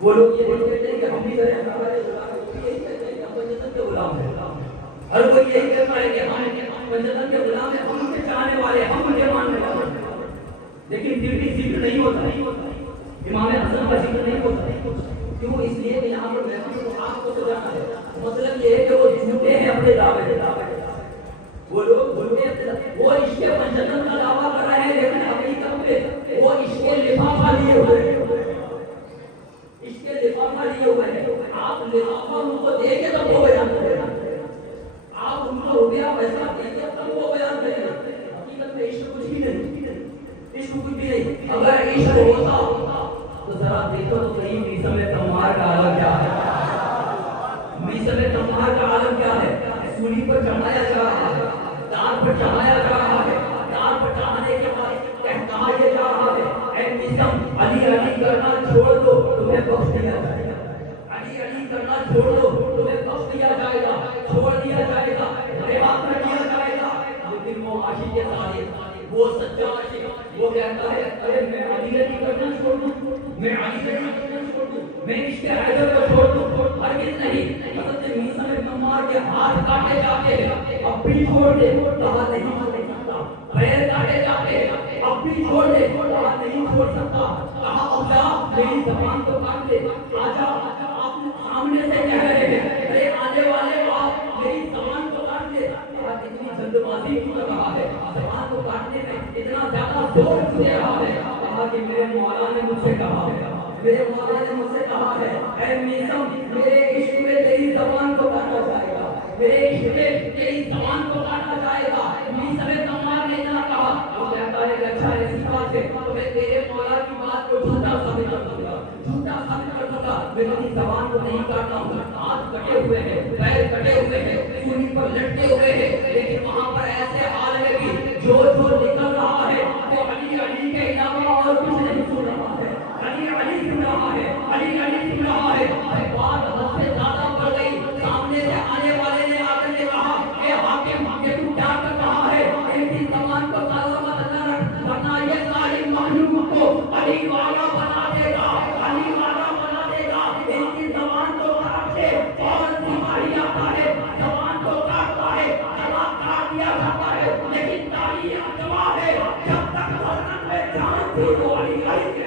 وہ لوگ یہ نہیں کہتے ہیں کہ ہم بھی کریں، ہمارے غلام یہی کہتے ہیں کہ ہم منزل کے غلام ہیں، ہر کوئی یہی کہتا ہے کہ ہم منزل کے غلام ہیں، ہم ان کے چاہنے والے، ہم انہیں ماننے والے، لیکن پھر بھی ذکر نہیں ہوتا، امام حسن کا ذکر نہیں ہوتا، کیوں؟ اس لیے کہ یہاں پر محفل کو آپ کو سجانا ہے، مطلب یہ ہے کہ وہ جھوٹے ہیں اپنے دعوے، وہ لوگ جھوٹے ہیں، وہ عشق منجلت کا دعویٰ کر رہے ہیں، لیکن حقیقت میں وہ عشق لفافہ لیے ہوئے ہیں، عشق لفافہ لیے ہوئے ہیں، آپ لفافہ ان کو دے کے سولی پر چڑھایا جا رہا ہے، دار پر چڑھایا جا رہا ہے، دار پر چڑھانے کے بعد کہا یہ جا رہا ہے اے نظام علی علی کرنا چھوڑ دو تمہیں بخش دیا جائے گا، علی علی کرنا چھوڑ دو تمہیں بخش دیا جائے گا، چھوڑ دیا جائے گا، رہا کر دیا جائے گا۔ لیکن وہ عاشق صادق، وہ سچا عاشق، وہ کہتا ہے ارے میں علی علی کرنا چھوڑ دوں، میں علی علی کرنا چھوڑ دوں، میں عشق حیدر کو چھوڑ دوں، ہرگز نہیں۔ حضرت موسیٰ بن عمار کے ہاتھ کاٹے جاتے ہیں، اب بھی چھوڑ دے، کہا نہیں چھوڑ سکتا، پیر کاٹے جاتے ہیں، اب بھی چھوڑ دے، کہا نہیں چھوڑ سکتا، کہا اولا میری زبان کو کاٹ دے، آجا آپ سامنے سے کہہ رہے ہیں ارے آنے والے آپ میری زبان کو کاٹ دے، کہا اتنی جلد بازی کیوں کر رہا ہے، زبان کو کاٹنے میں اتنا زیادہ زور کیوں دے رہا ہے؟ کہا کہ میرے مولا نے مجھ سے کہا ہے، میرے مولا نے مجھ سے کہا ہے اے میثم میرے عشق میں تیری زبان کو کاٹا جائے گا، میرے عشق میں تیری زبان کو کاٹا جائے گا۔ موسیٰ بن عمار نے اتنا کہا، وہ کہتا ہے کہ اچھا ایسی بات ہے تو میں تیرے مولا کی بات کو جھوٹا ثابت کر دوں گا، جھوٹا ثابت کر دوں گا، میں تیری زبان کو نہیں کاٹا ہوں، ہاتھ کٹے ہوئے ہیں، پیر کٹے ہوئے ہیں، سولی پر لٹکے ہوئے ہیں، لیکن وہاں پر ایسے حال ہے کہ جو نکل رہا ہے وہ علی علی کے علاوہ اور کچھ نہیں سن رہا ہے، علی علی سن رہا ہے، علی علی سن رہا ہے۔ بات حد سے زیادہ بڑھ گئی، سامنے سے آنے والے نے آ کر کے کہا اے حاکم یہ تو کیا کر رہا ہے، ان کی زبان کو سلامت نہ رکھ ورنہ یہ ظالم مخلوق کو علی والا بنا دے گا، علی والا بنا دے گا، ان کی زبان کو کاٹ دے۔ اور سپاہی آتا ہے زبان کو کاٹتا ہے، گلا کاٹ دیا جاتا ہے، لیکن تاریخ گواہ ہے جب تک حضرت میں جان تھی وہ علی علی کے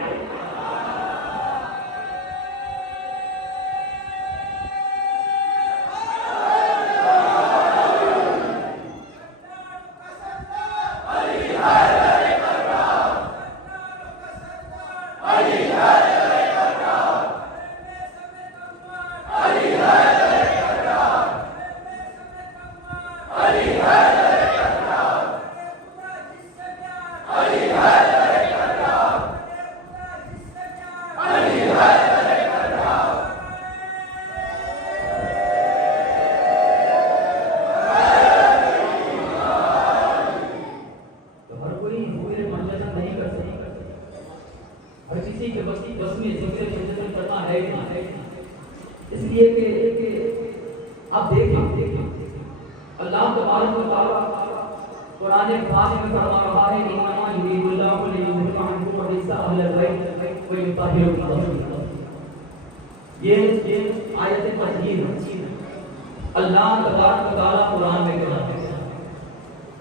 اللہ تبارک و تعالیٰ قرآن میں کہتا ہے،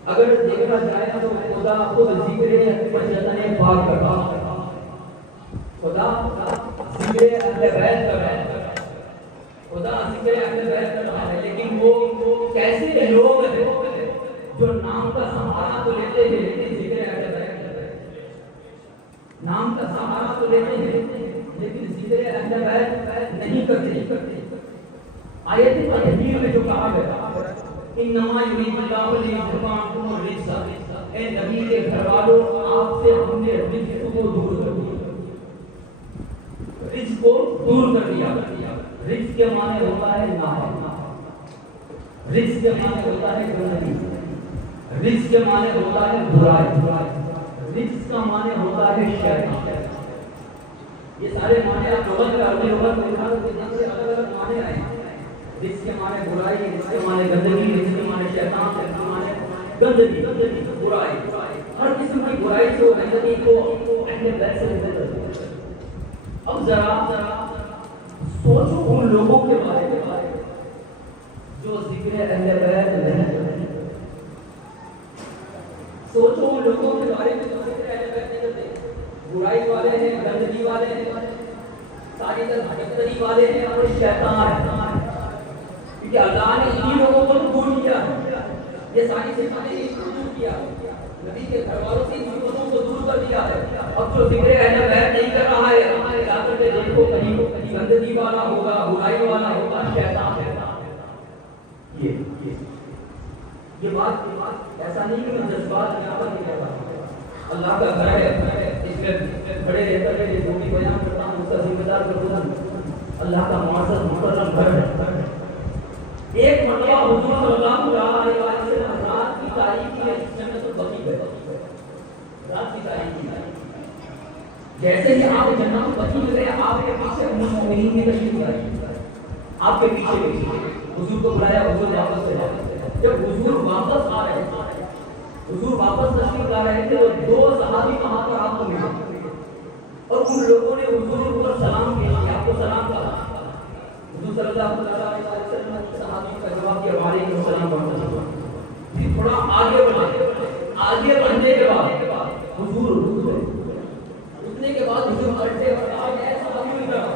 اگر دیکھا جائے تو خدا خود ذکر وجدن پاک کرتا ہے، خدا ذکر اہل بیت کر رہا ہے، خدا ذکر اہل بیت کر رہا ہے، لیکن وہ کیسے لوگ ہیں جو نام کا سہارا تو لیتے ہیں لیکن ذکر اہل بیت، نام کا سہارا تو لیتے ہیں لیکن ذکر اہل بیت نہیں کرتے۔ آیت تطہیر میں جو کہا گیا انما یرید اللہ لیذھب عنکم الرجس، اے نبی کے گھر والوں آپ سے ہم نے رجس کو دور کر دیا، رجس کو دور کر دیا۔ رجس کے معنی ہوتا ہے ناپاک، رجس کے معنی ہوتا ہے گندگی، رجس کے معنی ہوتا ہے برائی، رجس کا معنی ہوتا ہے شیطان۔ یہ سارے معنی آپ لغت میں عربی لغت میں دیکھا تو سے الگ الگ معنی آئے ہیں، جس کے معنی برائی، جس کے معنی گندگی، جس کے معنی شیطان، جس کے معنی گندگی برائی، ہر قسم کی برائی کو گندگی کو اہل بیت سے نکل کرتے ہیں۔ اب ذرا سوچو ان لوگوں کے بارے میں جو ذکر اہل بیت نہیں کرتے، سوچو ان لوگوں کے بارے میں جو ذکر اہل بیت نہیں کرتے، برائی والے ہیں، گندگی والے ہیں، ساری طرح بھٹکتری والے ہیں اور شیطان ہیں، کیونکہ اللہ نے انہی لوگوں کو دور کیا ہے، یہ ساری صفاتیں ان کو دور کیا ہے، نبی کے گھر والوں سے ان صفاتوں کو دور کر دیا ہے۔ اب جو ذکر اہل بیت نہیں کر رہا ہے جا کر کے دیکھو کہیں گندگی والا ہوگا، برائی والا ہوگا، شیطان ہے۔ یہ بات ایسا نہیں کہ میں جذبات یہاں پر نہیں کہتا ہوں، اللہ کا گھر ہے، اس میں بڑے رہتا ہے، جو بھی بیان کرتا ہوں اس کا ذمہ دار کر دوں، اللہ کا معزز مکرم گھر ہے، ایک مرتبہ حضور صلی اللہ علیہ وسلم رات کی تاریکی میں جنت البقیع گئے. رات کی تاریکی میں جیسے ہی آپ جنت البقیع میں گئے, آپ کے پیچھے ام المؤمنین کی تشریف لائی. آپ کے پیچھے حضور کو بلایا, حضور واپس سے جائے. جب حضور واپس آ رہے تھے, حضور واپس تشریف لا رہے تھے, تو دو صحابی وہاں پر آپ کو ملے اور ان لوگوں نے حضور پر سلام کیا, آپ کو سلام کہا. حضور صلی اللہ علیہ وسلم نے صحابی کا جواب دیا, وعلیکم السلام ورحمۃ اللہ. پھر تھوڑا آگے بڑھنے کے بعد حضور رکنے کے بعد حضور پلٹے اور کہا, اے صحابی ادھر آؤ,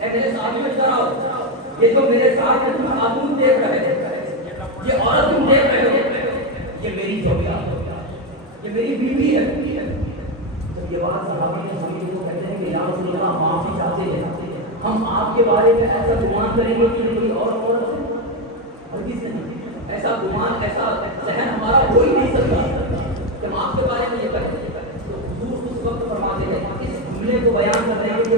اے میرے صحابی ادھر آؤ. یہ جو میرے ساتھ تم خاتون دیکھ رہے تھے, یہ عورت تم دیکھ رہے ہو, یہ میری زوجہ, یہ میری بیوی ہے. جب یہ بات صحابی نے سنی تو کہتے ہیں کہ یا رسول اللہ, معافی چاہتے ہیں, ہم آپ کے بارے میں ایسا گمان کریں گے کہ کوئی اور عورت ہے. ہرگز نہیں, ایسا گمان, ایسا ذہن ہمارا ہو ہی نہیں سکتا کہ ہم آپ کے بارے میں یہ کریں. تو حضور اس وقت فرماتے ہیں, اس جملے کو بیان کر رہے ہیں کہ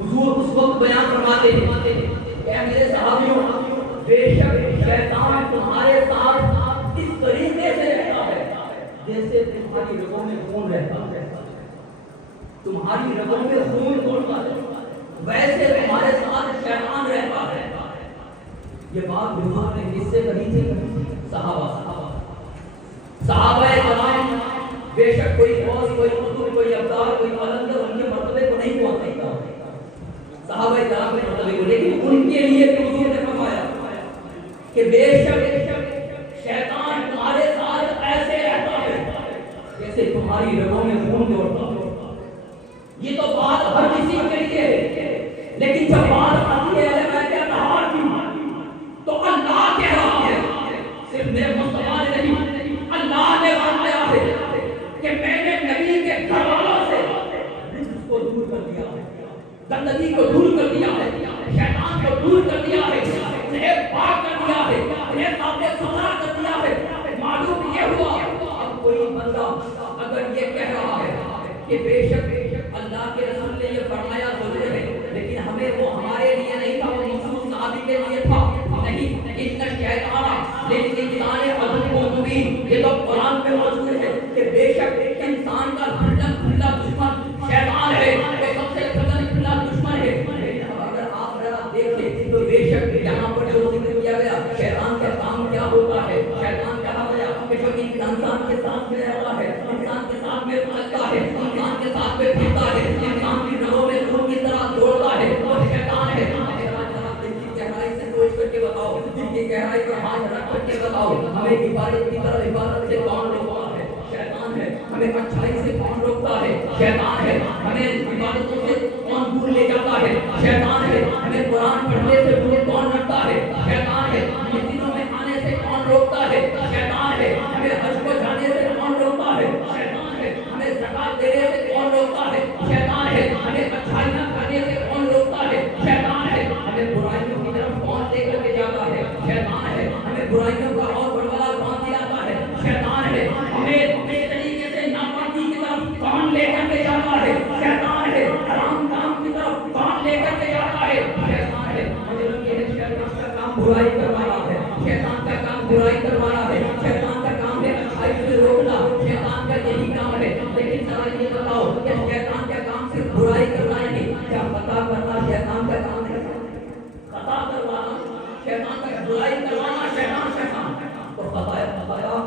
حضور اس وقت بیان فرماتے ہیں کہ اے میرے صحابیوں, بے شک شیطان تمہارے ساتھ اس طریقے سے رہتا ہے جیسے تمہاری رگوں میں خون رہتا ہے. تمہاری رگوں میں خون دوڑتا ہے, ویسے تمہارے ساتھ شیطان رہتا ہے. یہ بات حضور نے کس سے کہی تھی؟ صحابہ کرام. بے شک کوئی غوث, کوئی قطب, کوئی ابدال, کوئی قلندر ان کے مرتبے کو نہیں پہنچ سکتا, صحابہ کرام کے مرتبے کو, لیکن ان کے لیے حضور نے فرمایا کہ بے شک شیطان تمہارے ساتھ ایسے رہتا ہے جیسے تمہاری رگوں میں خون دوڑتا ہے. یہ تو بات ہر کسی کے لیے ہے, لیکن جب بات آتی ہے اہل بیت اطہار کی تو اللہ کہہ رہا ہے, صرف میرے مصطفیٰ نے نہیں, اللہ نے فرمایا ہے کہ میں نے نبی کے گھر والوں سے رجس کو دور کر دیا ہے, گندگی کو دور کر دیا ہے, شیطان کو دور کر دیا ہے, انہیں پاک کر دیا ہے, انہیں صاف ستھرا کر دیا ہے. معلوم یہ ہوا, اب کوئی بندہ اگر یہ کہہ رہا ہے کہ بے شک اللہ کے رسول نے یہ فرمایا ضرور ہے, لیکن ہمیں وہ ہمارے لیے نہیں تھا, وہ مخصوص صحابی کے لیے تھا, نہیں, ان کا شیطان للانسان عدو مبین, یہ تو قرآن میں موجود ہے کہ بے شک انسان کا کھلا دشمن شیطان ہے, وہ سب سے کھلا دشمن ہے. اگر آپ ذرا دیکھیں تو بے شک یہاں پر جو ذکر کیا گیا شیطان کا کام کیا ہوتا ہے, شیطان کہا گیا کہ جو انسان کے ساتھ میں رہتا ہے, انسان کے ساتھ میں پھرتا ہے, انسان کے ساتھ میں پھرتا ہے, انسان کی رگوں میں خون کی طرح دوڑتا ہے, وہ شیطان ہے. گہرائی سے سوچ کر کے بتاؤ, جن کی گہرائی پر ہاتھ رکھ کر کے بتاؤ, ہمیں عبادت کی طرف عبادت سے کون روکتا ہے؟ شیطان ہے. ہمیں اچھائی سے کون روکتا ہے؟ شیطان ہے. ہمیں عبادتوں سے کون دور لے جاتا ہے؟ شیطان ہے. ہمیں قرآن پڑھنے سے دور کون رکھتا ہے؟ شیطان ہے. مسجدوں میں آنے سے کون روکتا ہے؟ شیطان ہے. ہمیں حج کو جانے سے کون روکتا ہے؟ شیطان ہے. ہمیں زکات دینے سے کون روکتا ہے؟ شیطان ہے. ہمیں اچھائیاں کرنے سے کون روکتا ہے؟ شیطان ہے. ہمیں برائیوں کی طرف کون لے کر کے جاتا ہے؟ شیطان ہے. ہمیں برائیوں کا اور بڑھاوا کون دلاتا ہے؟ شیطان ہے. ہمیں اس طریقے سے ناپاکی کی طرف کون لے کر کے جاتا ہے؟ شیطان ہے. حرام کام کی طرف کون لے کر کے جاتا ہے؟ شیطان ہے. مجھے یہ شیطان کا کام برائی کروانا ہے, شیطان کا کام برائی کروانا ہے, شیطان کا کام ہے اچھائی سے روکنا, شیطان کا یہی کام ہے. لیکن ذرا یہ بتاؤ کہ شیطان کا کام صرف برائی کرنا ہے, کیا خطا کرنا شیطان کا کام ہے؟ خطا کروانا شیطان کا, برائی کروانا شیطان کا کام, تو خطا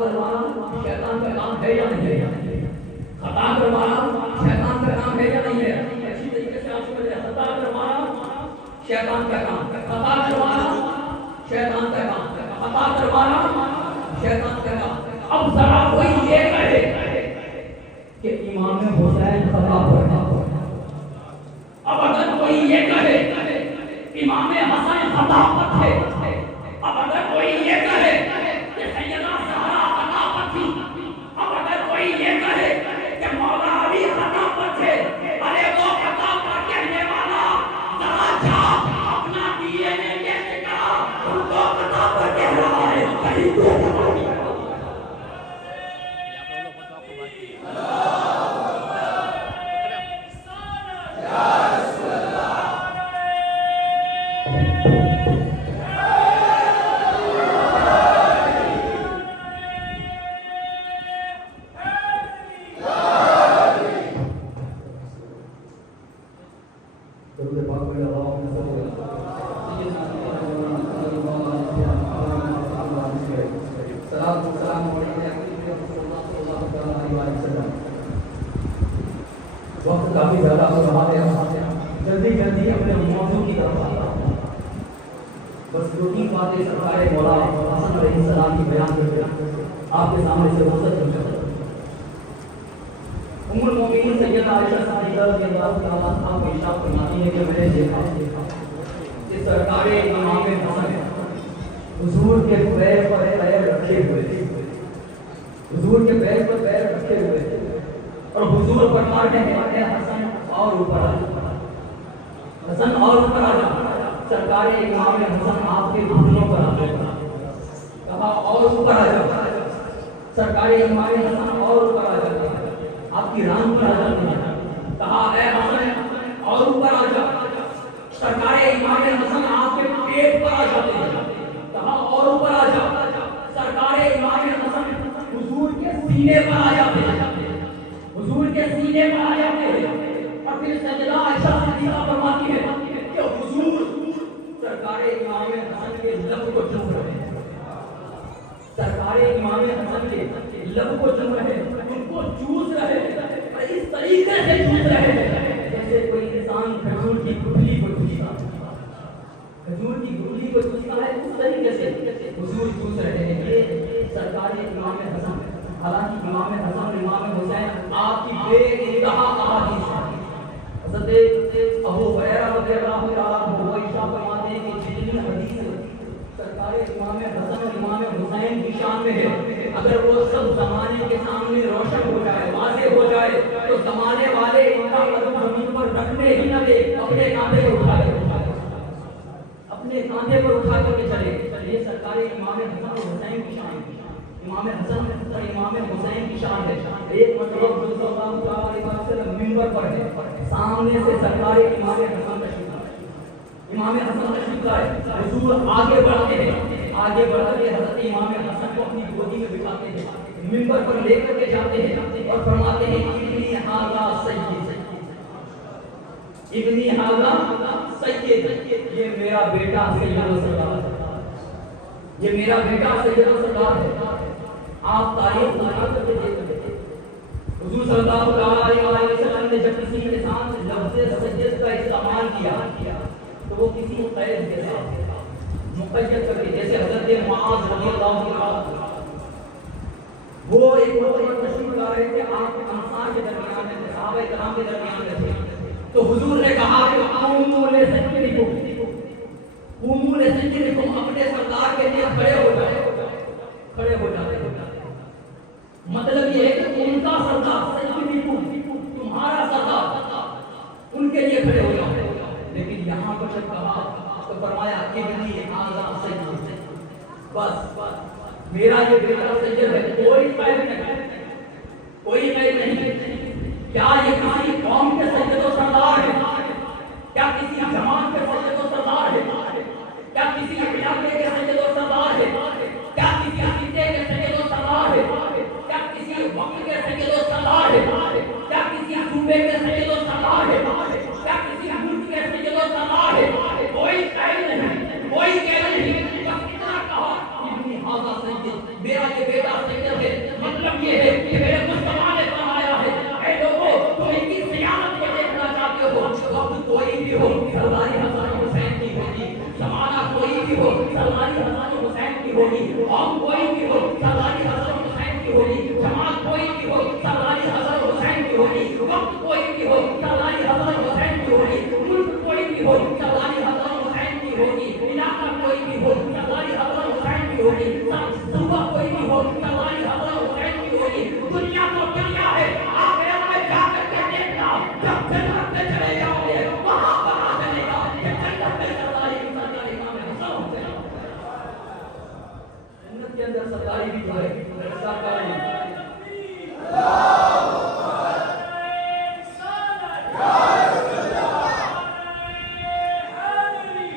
کروانا شیطان کا کام ہے یا نہیں ہے؟ خطا کروانا شیطان کا کام ہے یا نہیں ہے؟ اچھی طریقے سے آپ سمجھ رہے ہیں, خطا کروانا شیطان کا کام, خطا کروانا شیطان کا کام, خطا کروانا شیطان کا کام. اب ذرا کوئی یہ کہے کہ امام حسین خطا کرتا, اب اگر کوئی یہ کہے امام حسین خطا پر تھے, اب اگر کوئی یہ کہے کہ سیدہ زہرا خطا پر تھی, اب اگر کوئی یہ کہے کہ مولا علی خطا پر تھے, ارے وہ خطا پر کہنے والا ذرا جا اپنا دیے نے یہ کہا ان کو خطا پر کہہ رہا ہے, کہیں تو وقت کافی زیادہ ہو رہا ہے، جلدی اپنے موضوع کی طرف آتا ہوں۔ بس دو تین باتیں سرکار مولا حسن علیہ السلام کی بیان کر کے آپ کے سامنے سے وصل کر چکا۔ ام المؤمنین سیدہ عائشہ صدیقہ رضی اللہ تعالیٰ عنہا کو ارشاد فرماتی ہے کہ میں نے دیکھا کہ سرکار امام حسن حضور کے پیر پر پیر رکھے ہوئے تھے، حضور کے پیر پر پیر رکھے ہوئے تھے، اور حضور فرما رہے ہیں اے حسن اور اوپر آ جا، حسن اور اوپر آ جا۔ سرکار امام حسن آپ کے گھٹنوں پر آ گئے، کہا اور اوپر آ جا۔ سرکار امام حسن اور اوپر آ جا، آپ کی ران پر آ جاتے ہیں، کہا اے حسن اور اوپر آ جا۔ سرکار امام حسن آپ کے پیٹ پر آ جاتے ہیں، کہا اور اوپر آ جا۔ سرکار امام حسن حضور کے سینے پر آ جاتے ہیں، حضور کے سینے پر آ جاتے ہیں، اور پھر سیدہ عائشہ صدیقہ فرماتی ہے کہ حضور سرکار امام حسن کے لب کو چوم رہے ہیں، سرکار امام حسن کے لب کو چوم رہے ہیں، ان کو چوس رہے ہیں، اور اس طریقے سے چوس رہے ہیں جیسے کوئی انسان کھجور کی گٹھلی کو چوستا ہے، کھجور کی گٹھلی کو چوستا ہے، اس طریقے سے حضور چوس رہے ہیں۔ یہ سرکار امام حسن، حالانکہ امام حسن امام حسین آپ کی بے انتہا احادیث ہیں۔ حضرت ابو ہریرہ رضی اللہ تعالیٰ عنہ وہ ارشاد فرماتے ہیں کہ جتنی حدیث سرکار امام حسن اور امام حسین کی شان میں ہے، اگر وہ سب زمانے کے سامنے روشن ہو جائے، واضح ہو جائے، تو زمانے والے ان کا قدم زمین پر رکھنے ہی نہ دے، اپنے کاندھے پر اٹھائے، اپنے کاندھے پر اٹھا کر کے چلے۔ یہ سرکار امام حسن اور حسین کی شان ہے، امام حسن اور امام حسین کی شان ہے۔ ایک مرتبہ رسول صلی اللہ علیہ وسلم منبر پر ہے، سامنے سے سرکار امام حسن تشریف لائے، امام حسن تشریف لائے، حضور آگے بڑھتے ہیں، آگے بڑھ کے حضرت امام حسن کو اپنی گودی میں بٹھاتے ہیں، منبر پر لے کر کے جاتے ہیں اور فرماتے ہیں ابنی ھذا سید، ابنی ھذا سید، یہ میرا بیٹا سید السردار ہے، یہ میرا بیٹا سید السردار ہے۔ آپ تاریخ بنا کر کے دیکھ لیتے ہیں، حضور صلی اللہ علیہ وسلم نے جب کسی کے ساتھ لفظ سید کا استعمال کیا تو وہ کسی قید کے ساتھ مقید کر کے، جیسے حضرت معاذ رضی اللہ عنہ، وہ ایک مرتبہ تشریف لا رہے تھے، آپ انصار کے درمیان میں تھے، صحابہ کرام کے درمیان میں تھے، تو حضور نے کہا کہ قوموا لسیدکم، قوموا لسیدکم، اپنے سردار کے لیے کھڑے ہو جائے، کھڑے ہو جاتے ہیں۔ مطلب یہ ہے کہ ان کا سردار سیدکم، تمہارا سردار، ان کے لیے کھڑے ہو جاتے ہیں۔ لیکن یہاں پر جب کہا تو فرمایا ابنی ھذا سید، بس میرا یہ بیٹا سید ہے، کوئی قید نہیں، کوئی قید نہیں۔ کیا یہ کسی قوم کے سید و سردار ہے؟ کیا کسی جماعت کے سید و سردار ہے؟ کیا کسی علاقے کے سید و سردار ہے؟ کیا کسی خطے کے سید و سردار ہے؟ کیا کسی وقت کے سید و سردار ہے؟ کیا کسی صوبے کے سید و سردار ہے؟ کیا کسی ملک کے سید و سردار ہے؟ کوئی قید نہیں، کوئی قید نہیں، بس اتنا کہا ابنی ھذا سید، میرا یہ بیٹا سید ہے۔ مطلب یہ ہے کہ میرے مصطفیٰ نے فرمایا ہے اے لوگوں تم ان کی سیاست کو دیکھنا چاہتے ہو، وقت کوئی بھی ہو سرداری حسن حسین کی ہوگی، زمانہ کوئی بھی ہو سرداری حسن حسین کی ہوگی، قوم کوئی بھی ہو سرداری حسن حسین کی ہوگی، جماعت کوئی بھی ہو سرداری حسن حسین کی ہوگی، وقت کوئی بھی ہو سرداری حسن حسین کی ہوگی، ملک کوئی بھی ہو سرداری حسن حسین کی ہوگی، علاقہ کوئی بھی ہو سرداری حسن حسین کی ہوگی، صوبہ کوئی بھی ہو سرداری حسن حسین کی ہوگی۔ دنیا تو دنیا ہے، آخرت میں جا کر کے دیکھنا، جب جنت میں چلے جاؤ گے وہاں پتا چلے گا کہ جنت میں سرداری سرداری امام حسن حسین، جنت کے اندر سرداری بھی جو ہے سرداری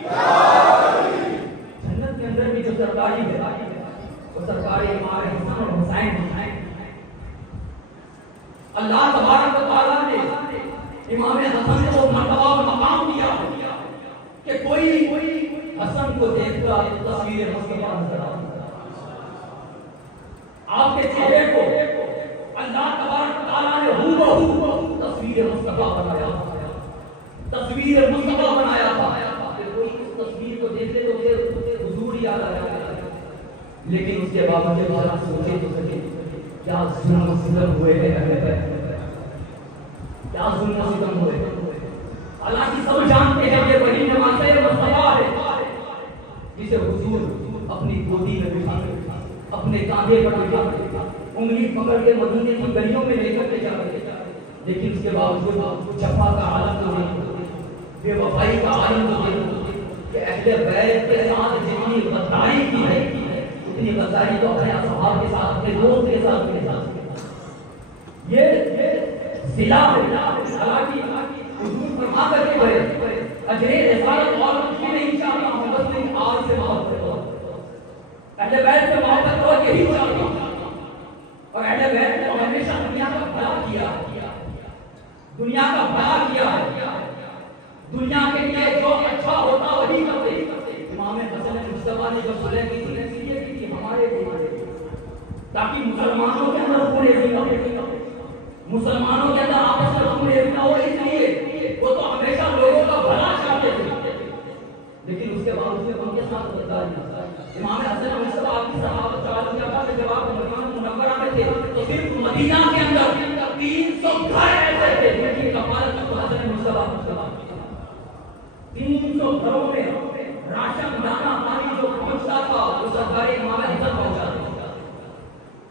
یا سرکاری ہے، وہ سرکاری امام حسن اور حسین ہیں۔ اللہ تبارک و تعالیٰ نے امام حسن کو مرتبہ اور مقام دیا کہ کوئی حسن کو دیکھ کر تصویر مصطفیٰ نظر آتا، آپ کے چہرے کو اللہ تبارک و تعالیٰ نے ہو بہو تصویر مصطفیٰ بنایا، تصویر مصطفیٰ بنایا تھا کہ کوئی اس تصویر کو دیکھے تو اسے حضور یاد آ جائے، لیکن اس کے باوجود ذرا سوچے تو سکے کیا ظلم و ستم ہوئے ہیں اہل بیت، کیا ظلم و ستم ہوئے ہیں۔ حالانکہ سب جانتے ہیں یہ وہی نماز مصطفیٰ ہے جسے حضور اپنی گودی میں بٹھا کر اپنے کاندھے پر بٹھا کر انگلی پکڑ کے مدینے کی گلیوں میں لے کر کے جا رہے تھے، لیکن اس کے باوجود جفا کا عالم تو نہیں، بے وفائی کا عالم تو نہیں کہ اہل بیت کے ساتھ جتنی غداری کی ہے اتنی غداری تو اپنے اصحاب کے ساتھ، اپنے دوست کے ساتھ یہ ضلع ہے۔ حالانکہ حضور فرما کر کے گئے اجر رسالت اور کچھ بھی نہیں چاہتا ہوں، بس میری آج سے محبت کرو، اہل بیت سے محبت کرو، یہی چاہتا ہوں۔ اور اہل بیت کو ہمیشہ دنیا کا بھلا کیا، دنیا کا بھلا کیا ہے، دنیا کے لیے جو اچھا ہوتا وہی کرتے۔ امام حسن مصطفیٰ نے جو صلح کی تھی اس لیے کی تھی ہمارے لیے، تاکہ مسلمانوں کے اندر خون ریزی نہ ہو، مسلمانوں کے اندر آپس میں خون ریزی نہ ہو، اس لیے وہ تو ہمیشہ لوگوں کا بھلا چاہتے تھے، لیکن اس کے باوجود ان کے ساتھ غداری نہ۔ امام حسن مصطفیٰ آپ کی صحابت چاہتے ہیں جب آپ مدینہ منورہ میں تھے تو صرف مدینہ کے اندر 300 گھر ایسے تھے جن کی کفالت حسن مصطفیٰ 300 گھروں میں راشن دانا پانی جو پہنچتا تھا وہ سرکار امام حسن پہنچاتے تھے۔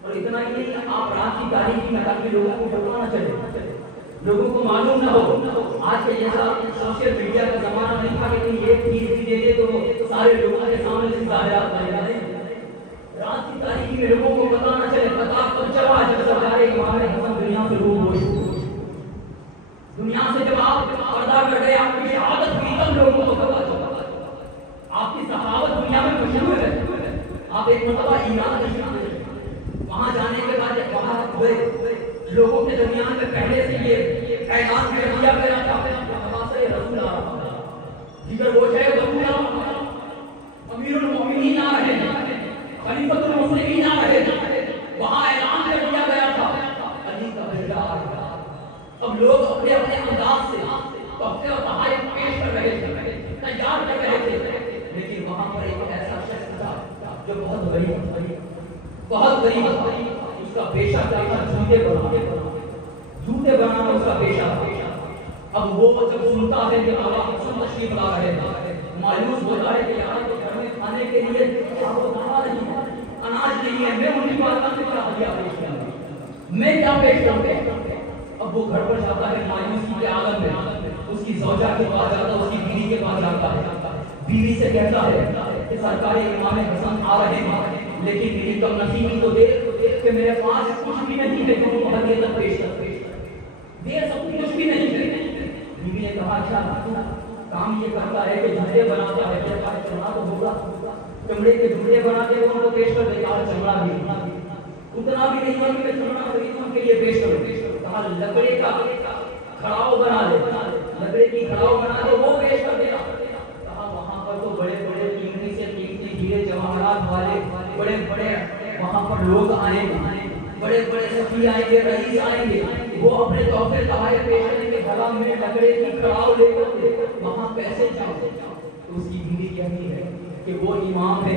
اور اتنا ہی نہیں، آپ رات کی تاریخی میں تاکہ لوگوں کو پتہ نہ چلے، لوگوں کو معلوم نہ ہو۔ آج کے جیسا سوشل میڈیا کا زمانہ نہیں تھا کہ ایک چیز دے دے تو سارے لوگوں کے سامنے سے ظاہرات بن جائیں۔ رات کی تاریخی میں لوگوں کو پتہ نہ چلے، پتہ کب چلا جب سرکار امام حسن دنیا سے روح ہوئی، دنیا سے جب آپ پردہ کر گئے، آپ کی شہادت ہوئی تب لوگوں کو پتہ چلا۔ آپ کی صحابت دنیا میں مشہور ہے، آپ ایک مرتبہ ایران تشریف لے گئے، وہاں جانے کے بعد وہاں ہوئے لوگوں کے درمیان میں پہلے سے یہ اعلان کر دیا گیا تھا کہ رسول آ رہا ہے، جگر وہ ہے رسول آ رہا ہے، امیر المومنین آ رہے ہیں، خلیفۃ المسلمین آ رہے ہیں، وہاں اعلان کر دیا گیا تھا علی کا بیٹا آ رہا ہے۔ اب لوگ اپنے اپنے انداز سے تحفے اور تحائف پیش کر رہے تھے، تیار کر رہے تھے، لیکن وہاں پر ایک ایسا شخص تھا جو بہت غریب تھا، اس کا پیشہ کیا تھا؟ جوتے بنانا اس کا پیشہ تھا۔ اب وہ جب سنتا ہے کہ آقا حسن تشریف لا رہے ہیں، مایوس ہوتا ہے کہ یار تو گھر میں کھانے کے لیے دانا نہیں ہے، اناج نہیں ہے، میں ان کی بات میں کیا ہدیہ پیش کروں، میں کیا پیش کروں؟ اب وہ گھر پر جاتا ہے مایوسی کے عالم میں، اس کی زوجہ کے پاس جاتا ہے، اس کی بیوی کے پاس جاتا ہے، بیوی سے کہتا ہے کہ سرکار امام حسن آ رہے ہیں، لیکن میری کم نصیبی تو دیکھ کہ میرے پاس کچھ بھی نہیں ہے جو ہدیہ پیش کر دے، سب کچھ بھی نہیں ہے۔ بیوی نے کہا اچھا کام یہ کرتا ہے کہ جھنڈے بناتا ہے، میرے پاس چمڑا تو ہوگا، چمڑے کے جھنڈے بنا کے وہ پیش کر دیتا ہے، چمڑا بھی اتنا بھی نہیں ہے کہ میں چمڑا خریدوں کے لیے پیش کروں۔ کہا لکڑے کا کھڑاؤ بنا لے، لکڑے کی کھڑاؤ بنا دے، وہ پیش کر دیتا۔ کہا وہاں پر تو بڑے بڑے قیمتی سے قیمتی ہیرے جواہرات والے بڑے بڑے وہاں پر لوگ آئیں گے، بڑے بڑے سفیر آئیں گے، رئیس آئیں گے، وہ اپنے تحفے تحائف پیش کریں گے، بھلا میں لکڑے کی کھڑاؤ لے کر وہاں کیسے جاؤں؟ تو اس کی بیوی کہتی ہے کہ وہ امام ہے،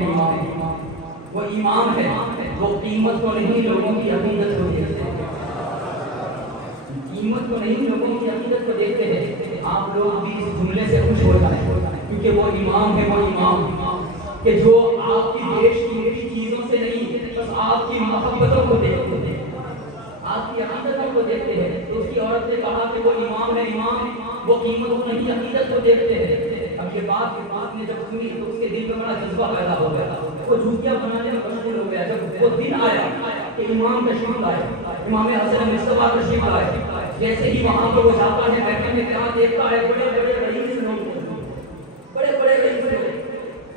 وہ امام ہے، وہ قیمت کو نہیں لوگوں کی عقیدت کو دیکھتے ہیں، قیمت کو نہیں لوگوں کی عقیدت کو دیکھتے ہیں۔ آپ لوگ بھی اس جملے سے خوش ہو جائیں کیونکہ وہ امام ہے، وہ امام کہ جو آپ کی دیش کی چیزوں سے نہیں بس آپ کی محبتوں کو دیکھتے ہیں، آپ کی عقیدتوں کو دیکھتے ہیں۔ تو اس کی عورت نے کہا کہ وہ امام ہے، امام وہ قیمت کو نہیں عقیدت کو دیکھتے ہیں۔ اب یہ بات نے جب سنی تو اس کے دل میں بڑا جذبہ پیدا ہو گیا، وہ جوتیاں بنانے میں مشغول ہو گیا۔ جب وہ دن آیا کہ امام تشریف لائے، امام حسن مصطفیٰ تشریف لائے، جیسے ہی وہاں پر وہ جاتا ہے بیٹھنے میں کیا دیکھتا ہے؟ بڑے بڑے رئیس لوگ، بڑے بڑے رئیس لوگ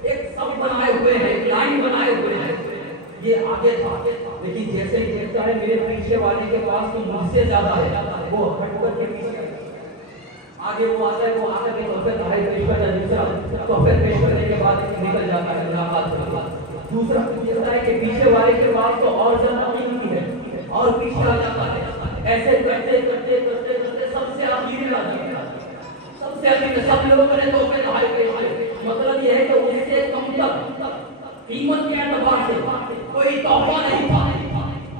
ایک سب بنائے ہوئے ہیں، لائن بنائے کہتا ہے میرے پیچھے والے کے پاس تو مجھ سے زیادہ ہے، وہ ہٹ کر کے پیچھے آگے وہ آتا ہے، وہ آتا ہے تحفے تحائف پیش کرتا ہے، دوسرا تحفے پیش کرنے کے بعد نکل جاتا ہے ملاقات کے بعد، دوسرا کہتا ہے کہ پیچھے والے کے پاس تو اور زیادہ قیمتی ہے اور پیچھے آ جاتا ہے، ایسے کرتے کرتے کرتے کرتے سب سے آخری آ جاتا ہے، سب سے آخری سب لوگوں نے تحفے تحائف پیش کیے، مطلب یہ ہے کہ اس سے کم تر قیمت کے اعتبار سے کوئی تحفہ نہیں تھا،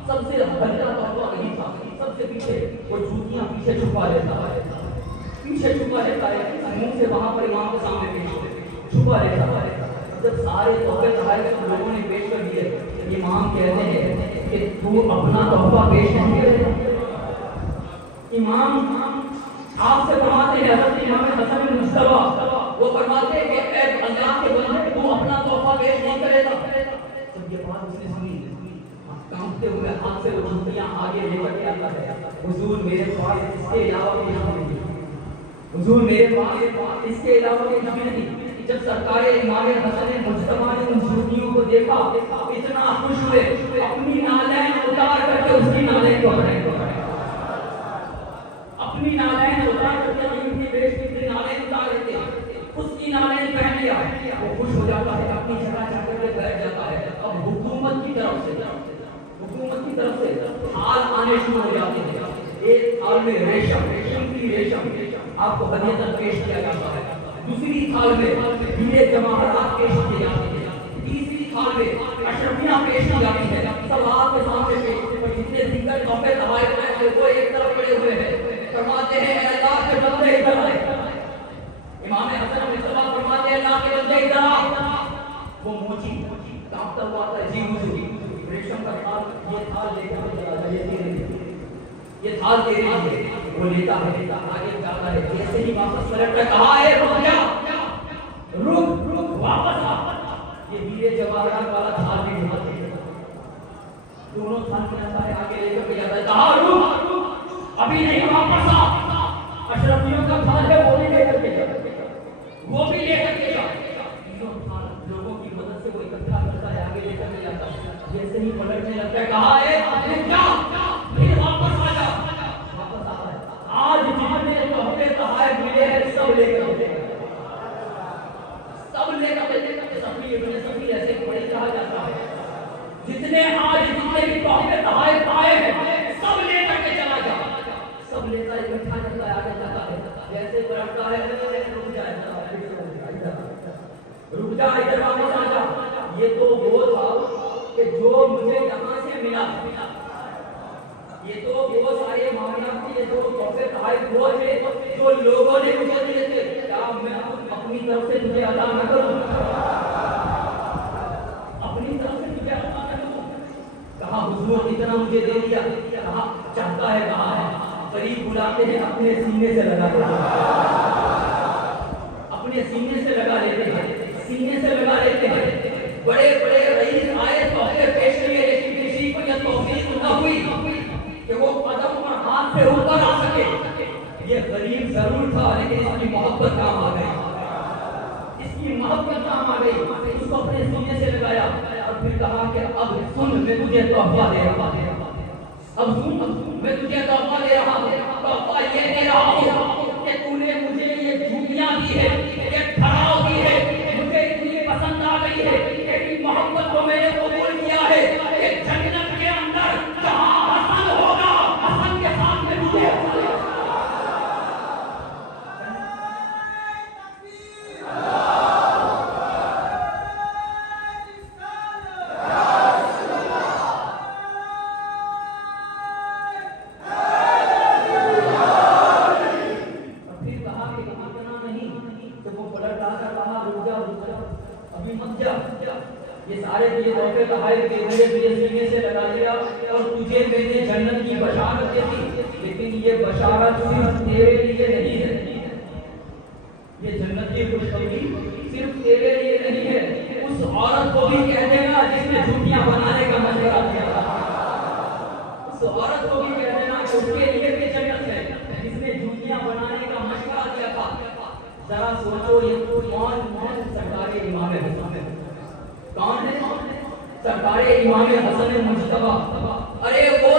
سب سے ہلکا تحفہ نہیں تھا، سب سے پیچھے وہ جوتیاں پیچھے چھپا لیتا ہے، پیچھے چھپا لیتا ہے، منہ سے وہاں پر امام کے سامنے پیش چھپا لیتا ہے، جب سارے تحفے تحائف لوگوں نے پیش کر دیے، امام کہتے ہیں کہ تو اپنا تحفہ پیش نہیں کرے، امام آپ سے فرماتے ہیں، حضرت امام حسن بن مصطفیٰ وہ فرماتے ہیں کہ اے اللہ کے بندے تو اپنا تحفہ پیش نہیں کرے گا، جب یہ بات اس نے سنی کانپتے ہوئے ہاتھ سے وہ جوتیاں آگے لے کر کے آتا ہے، حضور میرے پاس اس کے علاوہ کوئی چیز نہیں، حضور میرے پاس اس کے علاوہ کوئی چیز نہیں، جب سرکار امام حسن مجتبیٰ نے ان جوتیوں کو دیکھا اتنا خوش ہوئے، اپنی نالین اتار کر کے اس کی نالین کو پہنے، اپنی نالین اتار کر کے ان کی بیش کی نالین اتار دیتے اس کی نالین پہن لیا، وہ خوش ہو جاتا ہے، اپنی جگہ جا کر کے بیٹھ جاتا ہے، اب حکومت کی طرف سے تھال آنے شروع ہو جاتے ہیں، ایک تھال میں ریشم کی ریشم آپ کو ہدیہ پیش کیا جاتا ہے، دوسری تھال میں ہیرے جواہرات پیش کیے جاتے ہیں، تیسری تھال میں اشرفیاں پیش کی جاتی ہے، سب آپ کے سامنے پیش، جتنے دیگر تحفے تحائف ہیں وہ ایک طرف پڑے ہوئے ہیں، فرماتے ہیں اے اللہ کے بندے ادھر آئے، امام حسن مصطفیٰ فرماتے ہیں اللہ کے بندے ادھر آ، وہ موچی کانپتا ہوا آتا ہے، جی حضور ریشم کا تھال، یہ تھال لے کر چلا جائے، یہ تیرے لیے، یہ تھال تیرے لیے، وہ لیتا ہے آگے جاتا ہے، جیسے ہی واپس پلٹ کر کہا ہے رک جا، رک واپس آ، یہ ہیرے جواہرات والا تھال بھی اٹھاتے ہیں، دونوں تھال کے اندر آگے لے کر جاتا ہے، کہا رک ابھی نہیں واپس آ، اشرفیوں کا تھال ہے وہ بھی لے کر کے جا، وہ بھی لے کر کے جا، تینوں تھال لوگوں کی مدد سے وہ اکٹھا کرتا ہے، آگے لے کر کے جاتا ہے، جیسے ہی پلٹنے لگتا ہے کہا ہے رک جا، پھر واپس آ جا، واپس آتا ہے، آج جتنے تحفے تحائف ملے ہیں سب لے کر کے سب لے کر کے سفیر ابن سفیر ایسے بڑے کہا جاتا ہے، جتنے آج جتنے بھی تحفے تحائف آئے ہیں سب لے کر کے چلا جا، سب لیتا ہے اکٹھا کرتا ہے، آگے جاتا ہے، جیسے پلٹتا ہے رک جا ادھر واپس آ جا، یہ تو وہ تھا کہ جو مجھے یہاں سے ملا، یہ تو وہ سارے معاملات تھے، یہ جو تحفے تحائف وہ تھے جو لوگوں نے مجھے دیے تھے، کیا میں اپنی طرف سے تجھے عطا نہ کروں، اپنی طرف سے تجھے عطا نہ کروں، کہا حضور اتنا مجھے دے دیا، کہا چاہتا ہے کہاں ہے، قریب بلاتے ہیں اپنے سینے سے لگا لیتے ہیں، اپنے سینے سے لگا لیتے ہیں، سینے سے لگا لیتے ہیں، بڑے بڑے رئیس آئے تحفے پیش کیے، لیکن کسی کو یہ توفیق نہ ہوئی کہ وہ قدم پر ہاتھ سے اوپر آ سکے، یہ غریب ضرور تھا لیکن اس کی محبت کام آ گئی، اس کی محبت کام آ گئی، اس کو اپنے سینے سے لگایا اور پھر کہا کہ اب سن میں تجھے تحفہ دے رہا ہوں، اب سن میں تجھے تحفہ دے رہا ہوں، تحفہ یہ دے رہا ہوں کہ تو نے مجھے یہ جھوٹیاں دی ہے، یہ ٹھہراؤ دی ہے، مجھے اتنی پسند آ گئی ہے، تیری محبت کو میں نے قبول کیا ہے، کہ جنت کے اندر جہاں حسن ہوگا حسن کے ساتھ میں مجھے یہ سارے یہ تحفے تحائف کے لیے تجھے سینے سے لگا دیا اور تجھے میں نے جنت کی بشارت دی، لیکن یہ بشارت صرف تیرے لیے نہیں ہے، یہ جنت کی خوشخبری صرف تیرے لیے نہیں ہے، اس عورت کو بھی کہہ دینا جس نے جھوٹیاں بنانے کا مشورہ دیا تھا، اس عورت کو بھی کہہ دینا کہ اس کے لیے بھی جنت ہے جس نے جھوٹیاں بنانے کا مشورہ دیا تھا، ذرا سوچو یہ کون سرکار امام حسن کون ہے؟ سرکار امام حسن مجتبیٰ، ارے وہ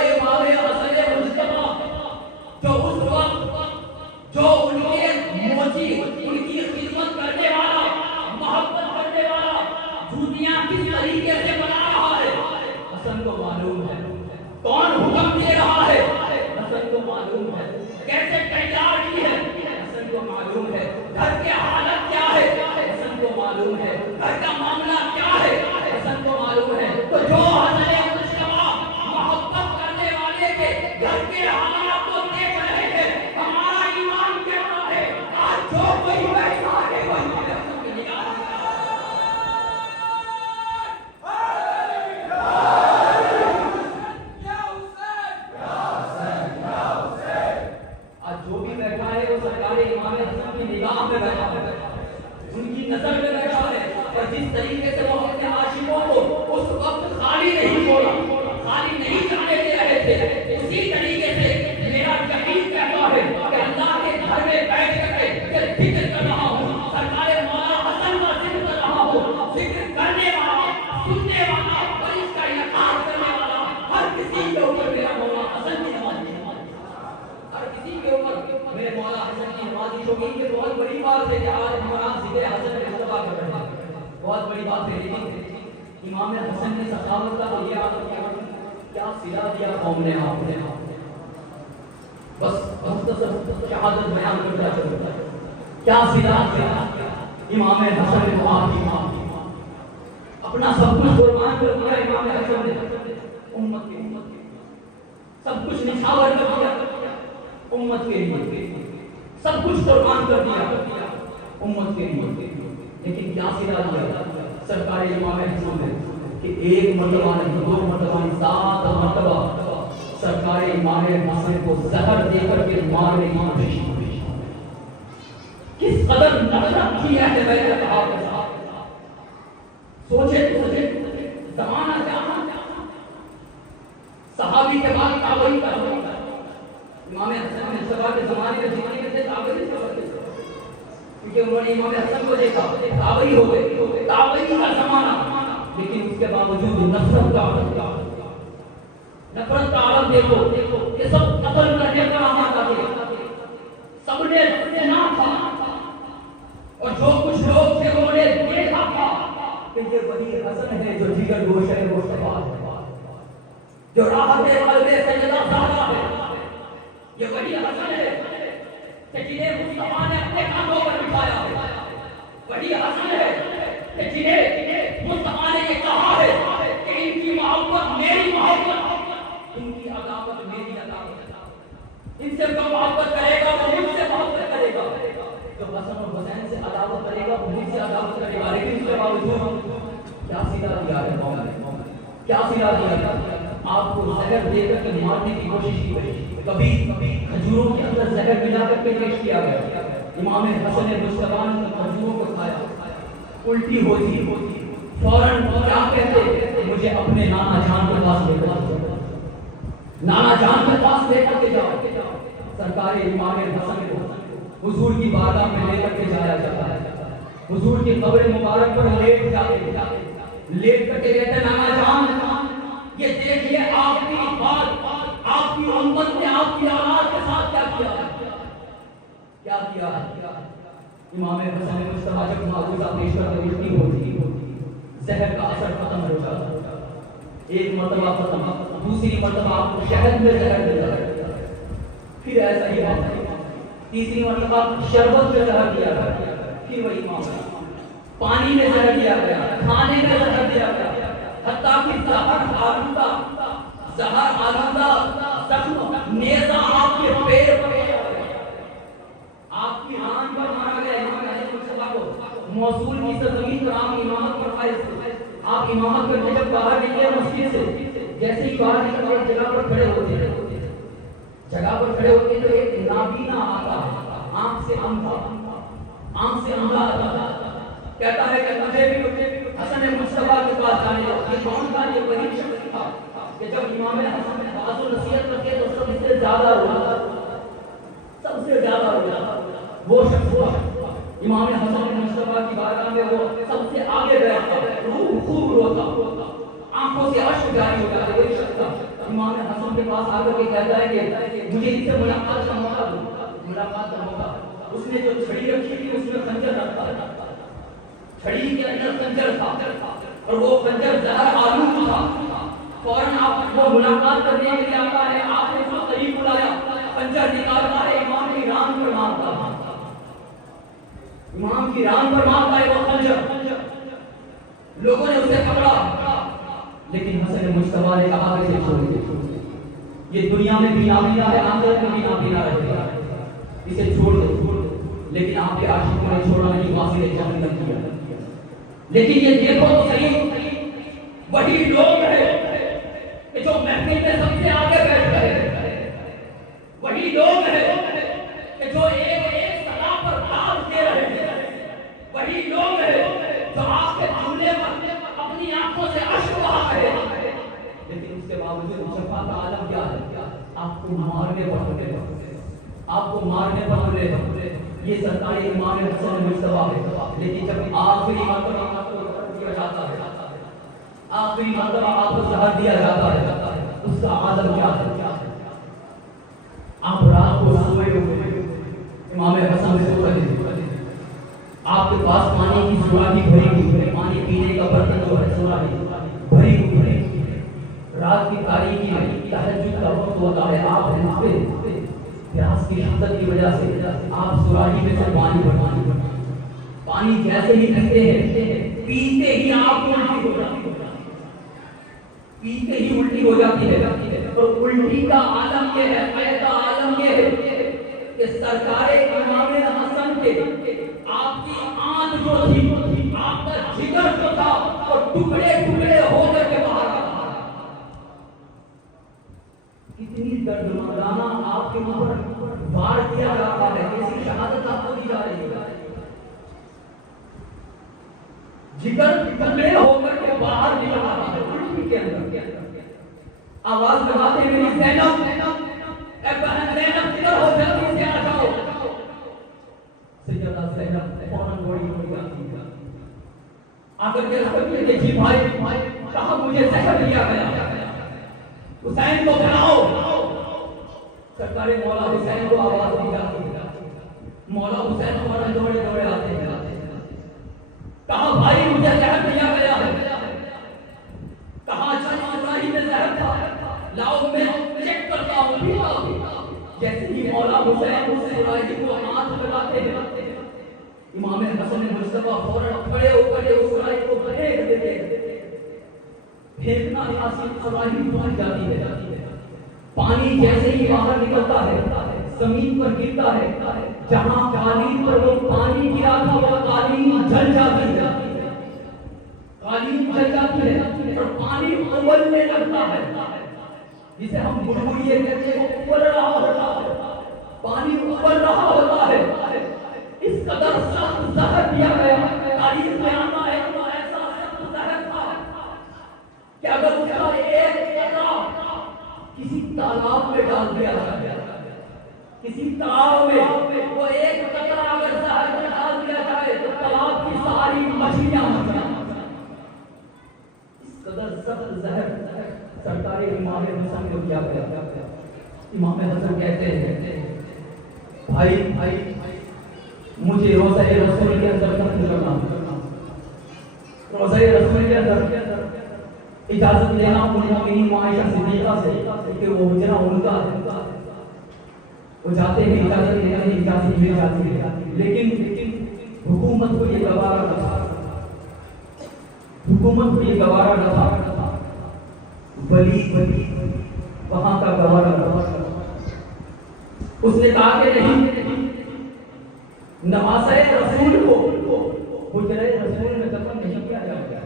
معلوم ہے، گھر کا معاملہ کیا ہے حسن کو معلوم ہے. تو جو حسن مصطفیٰ محبت کرنے والے کے گھر کے حالات کو دیکھ رہے ہیں، ہمارا ایمان کہتا ہے آج جو کوئی بیٹھا ہے وہی حسن کی نگاہ میں بیٹھا ہے، ان کی نظر میں بیٹھا ہے. اور جس طریقے سے وہ اپنے عاشقوں کو اس وقت خالی نہیں چھوڑا، خالی نہیں جانے دے رہے تھے، اسی طریقے سے میرا یقین کہتا ہے کہ اللہ کے گھر میں بیٹھ کر کے ذکر کر رہا ہوں، سرکار مولا حسن کا ذکر کر رہا ہوں. ذکر کرنے والا، سننے والا اور اس کا یقین کرنے والا ہر کسی کے اوپر میرا مولا حسن کی نمازش ہے. ہر کسی کے اوپر میرے مولا حسن کی نمازش ہوگی. یہ بہت بڑی بات ہے کہ آج ہمارا ذکر حسن مصطفیٰ کر رہے ہیں، بہت بڑی بات ہے. لیکن امام حسن نے سخاوت کا تو یہ عادت کیا صلہ دیا قوم نے آپ نے، بس مختصر شہادت بیان کرتا چلتا ہے. کیا صلہ دیا امام حسن کو آپ کی ماں، اپنا سب کچھ قربان کر دیا امام حسن نے امت کے لیے، سب کچھ نچھاور کر دیا امت کے لیے، سب کچھ قربان کر دیا امت کے لیے. لیکن کیا صلہ دیا سرکار امام حسن نے کہ ایک مرتبہ نہیں، دو مرتبہ نہیں، 7 مرتبہ سرکار امام حسن کو زہر دے کر کے مارنے کی کوشش کی. کس قدر نفرت کی ہے بیت اللہ کے ساتھ. سوچے زمانہ کیا صحابی کے بعد تابعی کا ہوتا ہے. امام حسن مصطفیٰ کے زمانے کے تھے تابعی سے ہوتے، کیونکہ انہوں نے امام حسن کو دیکھا، تابعی ہو گئے، تابعی کا زمانہ. لیکن اس کے باوجود نفرت کا عالم دیکھو کہ سب قتل کرنے پر آمادہ تھے، سب نے سنا تھا اور جو کچھ لوگ تھے انہوں نے دیکھا تھا کہ یہ وہی حسن ہے جو جگر گوشہ مصطفیٰ ہے، جو راحت قلب سیدہ زہرا ہے. یہ وہی حسن ہے کہ جنہیں مصطفیٰ نے اپنے کاندھوں پر بٹھایا ہے. وہی حسن ہے کہ جنہیں مصطفیٰ نے یہ کہا ہے کہ ان کی محبت میری محبت، ان کی عداوت میری عداوت. ان سے جو محبت کرے گا وہ مجھ سے محبت کرے گا، جو حسن اور حسین سے عداوت کرے گا وہ مجھ سے عداوت کرے گا. لیکن اس کے باوجود کیا صلہ دیا ہے مولا نے، کیا صلہ دیا ہے. آپ کو زہر دے کر کے مارنے کی کوشش کی گئی، کبھی کھجوروں کے اندر زہر ملا کر کے پیش کیا گیا. امام حسن مصطفیٰ نے کھجوروں کو کھایا، الٹی ہوتی، فوراً کیا کہتے، مجھے اپنے نانا جان کے پاس لے کر جاؤ، نانا جان کے پاس لے کر کے جاؤ. سرکار امام حسن کو حضور کی بارگاہ میں لے کر کے جایا جاتا ہے. حضور کی قبر مبارک پر لیٹ کر کے کہتے ہیں نانا جان یہ دیکھیے آپ کی بات، آپ کی امت نے آپ کی اولاد کے ساتھ کیا کیا ہے. امام حسن مصطفیٰ جب معجزہ پیش کرتے الٹی ہوتی، زہر کا اثر ختم ہو جاتا. ایک مرتبہ ختم، دوسری مرتبہ آپ کو شہد میں زہر دیا گیا، پھر ایسا ہی ہوا، تیسری مرتبہ شربت میں زہر دیا گیا، پھر وہی معاملہ، پانی میں زہر دیا گیا، کھانے میں زہر دیا گیا، حتیٰ کہ زہر آلودہ زخم نیزہ آپ کے پیر پر آپ کی ران پر مارا گیا. امام حسن مصطفیٰ کو موصول کی سرزمین پر آپ امامت پر فائز تھے. آپ امامت کر کے جب باہر نکلے مسجد سے، جیسے ہی باہر نکلے ایک جگہ پر کھڑے ہوتے تو ایک نابینا آتا ہے، آنکھ سے اندھا آتا ہے، کہتا ہے کہ مجھے بھی حسن مصطفیٰ کے پاس جانے دو. یہ کون تھا؟ یہ وہی شخص تھا کہ جب امام حسن نے باز و نصیحت کرتے تو سب سے زیادہ روتا، وہ شخص ہوا امام حسن مصطفیٰ کی بارگاہ میں، وہ سب سے آگے بیٹھتا، روح خوب روتا، آنکھوں سے اشک جاری ہو جاتا. وہی شخص تھا امام حسن کے پاس آ کر کے کہتا ہے کہ مجھے ان سے ملاقات کا موقع. اس نے جو چھڑی رکھی تھی اس میں خنجر رکھا تھا، چھڑی کے اندر خنجر تھا اور وہ خنجر زہر آلود تھا. فوراً آپ وہ ملاقات کرنے کے لیے آتا ہے، آپ نے اس کو قریب بلایا، خنجر نکالتا ہے، امام کی ران پر مارتا ہے وہ خنجر. لوگوں نے اسے پکڑا، لیکن حسن مجتبیٰ نے کہا کہ چھوڑ دے، یہ دنیا میں بھی نابینا ہے، آخرت میں بھی نابینا رہے گا، اسے چھوڑ دو۔ لیکن آپ کے عاشقوں نے چھوڑا نہیں، واصل جہنم کیا۔ لیکن یہ دیکھو تو صحیح، وہی لوگ ہیں کہ جو محفل میں سب سے آگے بیٹھ رہے، وہی لوگ ہیں کہ جو ایک ایک صدا پر داد دے رہے ہیں، وہی لوگ ہیں جو آپ کے جملے پر اپنی آنکھوں سے اشک بہا رہے ہیں، لیکن اس کے باوجود شفا کا عالم کیا ہے؟ آپ کو مارنے پر رہے، آپ کو مارنے پر رہے۔ یہ سرکار امام حسن مجتبیٰ ہے، لیکن جب آخری مرتبہ آپ کو قتل کیا جاتا ہے، آخری مرتبہ آپ کو زہر دیا جاتا ہے، اس کا عالم کیا ہے؟ آپ رات کو سوئے ہوئے، امام حسن سے سو رہے ہیں، آپ کے پاس پانی کی سراہی بھری ہوئی ہے، پانی پینے کا برتن جو ہے سراہی بھری ہوئی ہے، رات کی تاریکی میں تہجد کا وقت ہوتا ہے، آپ ہیں پہ پیاس کی شدت کی وجہ سے آپ سراہی میں سے پانی جیسے ہی پیتے ہیں، پیتے ہی آپ کو الٹی ہو جاتی ہے، پیتے ہی الٹی ہو جاتی ہے۔ اور الٹی کا عالم یہ ہے، ایسا عالم یہ ہے کہ سرکار امام حسن کے آپ کی آنکھ جو تھی، آپ کا جگر جو تھا، اور ٹکڑے ٹکڑے ہو کر کے باہر آ رہا ہے۔ کتنی دردناک آپ کے اوپر وار کیا جا رہا ہے، کیسی شہادت آپ کو دی جا رہی ہے، جگر ٹکڑے ہو کر کے باہر نکل رہا ہے الٹی کے اندر۔ آواز لگاتے ہیں میری زینب، اے بہن زینب کدھر ہو، جلدی سے آ جاؤ۔ سیدہ زینب فوراً دوڑی ہوئی آتی ہے، آ کر کے رکھتی ہے، جی بھائی کہا مجھے زہر دیا گیا، حسین کو بلاؤ۔ سرکار مولا حسین کو آواز دی جاتی ہے، مولا حسین فوراً دوڑے دوڑے آتے ہیں، کہا بھائی مجھے زہر دیا گیا ہے، کہا چاہیے میں زہر تھا، لاؤ میں چیک کرتا ہوں، پیتا ہوں۔ جیسے ہی مولا حسین اس سراہی کو ہاتھ لگاتے ہیں، امام حسن مجتبیٰ فوراً کھڑے ہو کر اس سراہی کو پھینک دیتے ہیں، پھینکنا حاصل سراہی پہنچ جاتی ہے، پانی جیسے ہی باہر نکلتا ہے زمین پر گرتا ہے، جہاں قالین پر وہ پانی گرا تھا وہ قالین جل جاتی ہے، قالین جل جاتی ہے اور پانی ابلنے لگتا ہے، جسے ہم بڑبڑیے کہتے ہیں، وہ ابل رہا ہوتا ہے، پانی ابل رہا ہوتا ہے، اس قدر سخت زہر دیا گیا، تاریخ میں آتا ہے تو ایسا سخت زہر تھا کہ اگر اس کا ایک قطرہ کسی تالاب میں ڈال دیا جائے، کسی تالاب میں وہ ایک قطرہ اگر زہر میں ڈال دیا جائے تو تالاب کی ساری مچھلیاں مر جائیں۔ اس قدر سخت زہر سرکار امام حسن کو کیا گیا۔ امام حسن کہتے ہیں بھائی مجھے روضہ رسول کے اندر دفن کرنا، روضہ رسول کے اندر اجازت لینا مومنین عائشہ صدیقہ سے کہ وہ حجرہ ان کا ہے، وہ جاتے ہیں اجازت لینے کی اجازت مل جاتی ہے، لیکن حکومت کو یہ گوارا نہ تھا، حکومت کو یہ گوارا نہ تھا، ولی وہاں کا گوارا نہ تھا۔ اس نے کہا کہ نہیں، نواسہ رسول کو حجرہ رسول میں دفن نہیں کیا جائے گا۔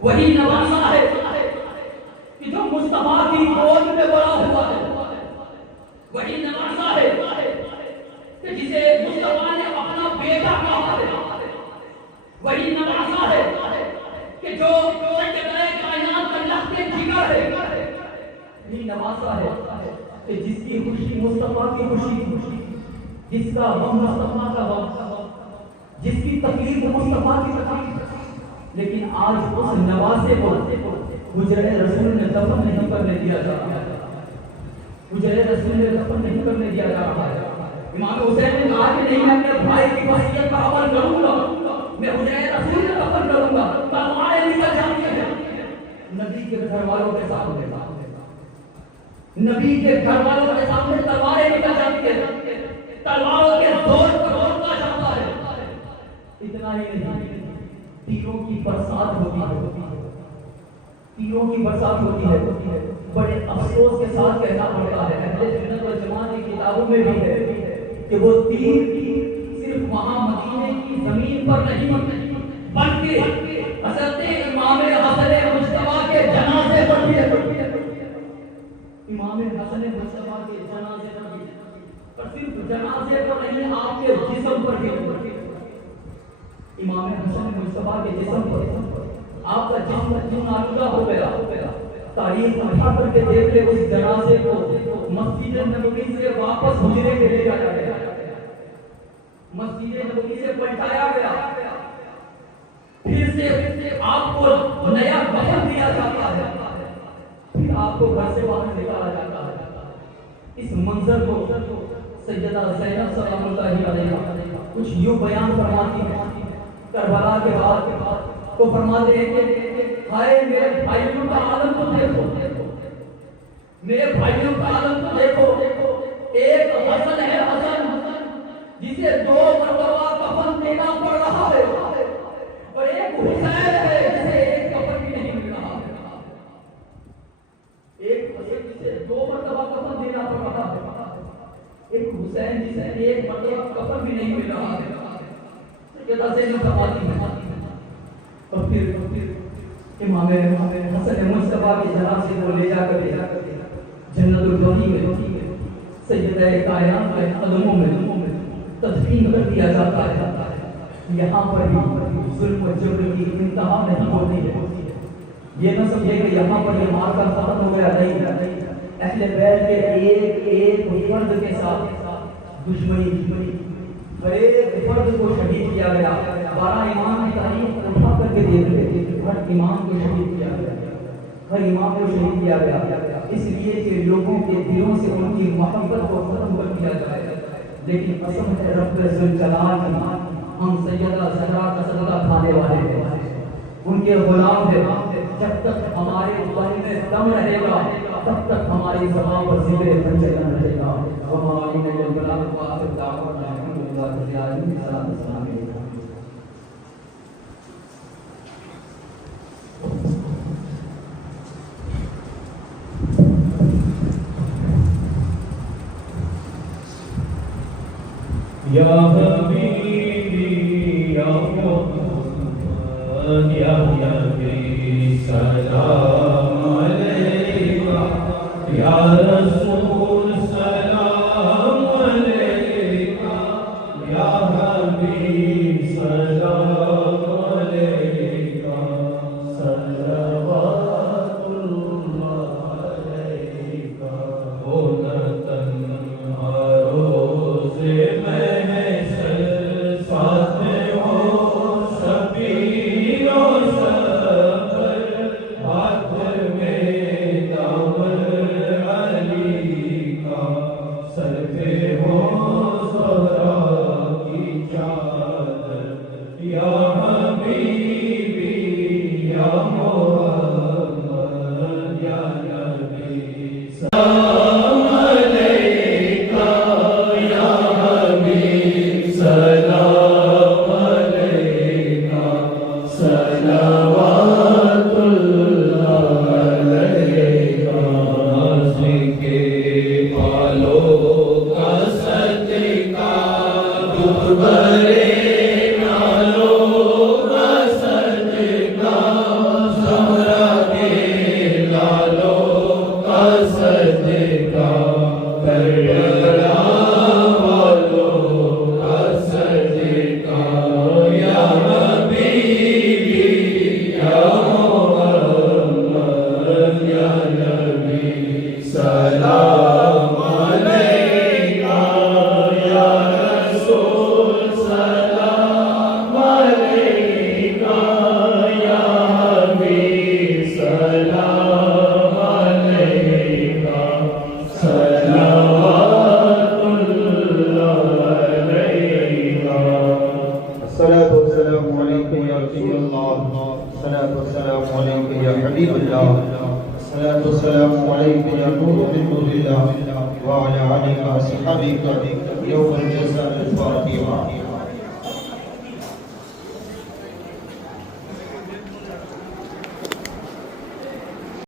وہی نواسہ ہے کہ جو مصطفیٰ کی گود میں بڑا ہوا ہے، وہی نواسہ ہے کہ جسے مصطفیٰ نے اپنا بیٹا کہا ہے، وہی نواسہ ہے کہ جو سیدہ کائنات کا لخت جگر ہے، وہی نواسہ ہے کہ جس کی خوشی مصطفیٰ کی خوشی، جس کا غم مصطفیٰ کا غم، جس کی تکلیف مصطفیٰ کی تکلیف، لیکن آج اس نواسے کو حجرہ رسول میں دفن نہیں کرنے دیا جا رہا ہے، حجرہ رسول میں دفن نہیں کرنے دیا جا رہا ہے۔ امام حسین نے کہا کہ نہیں، میں اپنے بھائی کی وصیت پر عمل کروں گا، میں حجرہ رسول میں دفن کروں گا، تلواریں نکل جاتی ہیں نبی کے گھر والوں کے سامنے، نبی کے گھر والوں کے سامنے تلواریں نکل جاتی ہیں، تلواروں کے زور پر روکا جاتا ہے۔ اتنا ہی نہیں، تیروں کی برسات ہوتی ہے، تیروں کی برسات ہوتی ہے. بڑے افسوس کے ساتھ کہنا پڑتا ہے، اہل سنت والجماعت کی کتابوں میں بھی ہے کہ وہ تیر صرف وہاں مدینے کی زمین پر نہیں بلکہ حضرت امام حسن مصطفیٰ کے جنازے پر بھی ہے. امام حسن مصطفیٰ کے جنازے پر بھی، اور صرف جنازے پر نہیں، آپ کے جسم پر بھی. امام حسن مصطفیٰ کے جسم پر آپ کا جسم جن آلودہ ہو گیا. تاریخ اٹھا کر کے دیکھ لے اس جنازے کو مسجد نبوی سے واپس حجرے کے لے جایا گیا، مسجد نبوی سے پلٹایا گیا، پھر سے آپ کو نیا کفن دیا جاتا ہے، پھر آپ کو گھر سے باہر نکالا جاتا ہے. اس منظر کو سیدہ زینب سلام اللہ علیہا کچھ یوں بیان فرماتی ہیں کربلا کے بعد. تو فرماتے ہیں کہ ہائے میرے بھائیوں کا عالم تو دیکھو، میرے بھائیوں کا عالم تو دیکھو. ایک حسن ہے، حسن جسے 2 مرتبہ کفن دینا پڑ رہا ہے، اور ایک حسین ہے جسے ایک کفن بھی نہیں مل رہا ہے. ایک حسن جسے 2 مرتبہ کفن دینا پڑ رہا ہے، ایک حسین جسے ایک مرتبہ کفن بھی نہیں مل رہا ہے. سیدہ زینب فرماتی ہے اور پھر امام حسن مصطفیٰ کی جنازے کو لے جا کر جنت البقیع میں سیدہ کائنات کے قدموں میں تدفین کر دیا جاتا ہے. یہاں پر بھی ظلم و جبر کی انتہا نہیں ہوتی ہے. یہ نہ سمجھے کہ یہاں پر یہ مارکا ختم ہو گیا، نہیں. اہل بیت کے ایک ایک فرد کے ساتھ دشمنی، ہر ایک فرد کو شہید کیا گیا. 12 امام کی تاریخ اٹھا کر کے دیکھ رہے، ہر امام کو شہید کیا گیا، ہر امام کو شہید کیا گیا، اس لیے کہ لوگوں کے دلوں سے ان کی محبت کو ختم کر دیا جائے. لیکن قسم ہے رب ذوالجلال کی، ہم سیدہ زہرا کا صدقہ کھانے والے ہیں، ان کے غلام ہیں. جب تک ہمارے دل میں دم رہے گا تب تک ہماری زبان پر ذکر پنجنا رہے گا. وما علینا البلاغ وآخر دعوانا الحمدللہ رب العالمین. السلام علیکم. یا حبیبی یا محمد یا نبی سلام علیکہ یا رسول سلام علیکہ یا حبیب سلام علیکہ صلوات اللہ علیکہ. او نتن روز میں وعلى آلك وصحبك يوم الجزاء الفاتحة.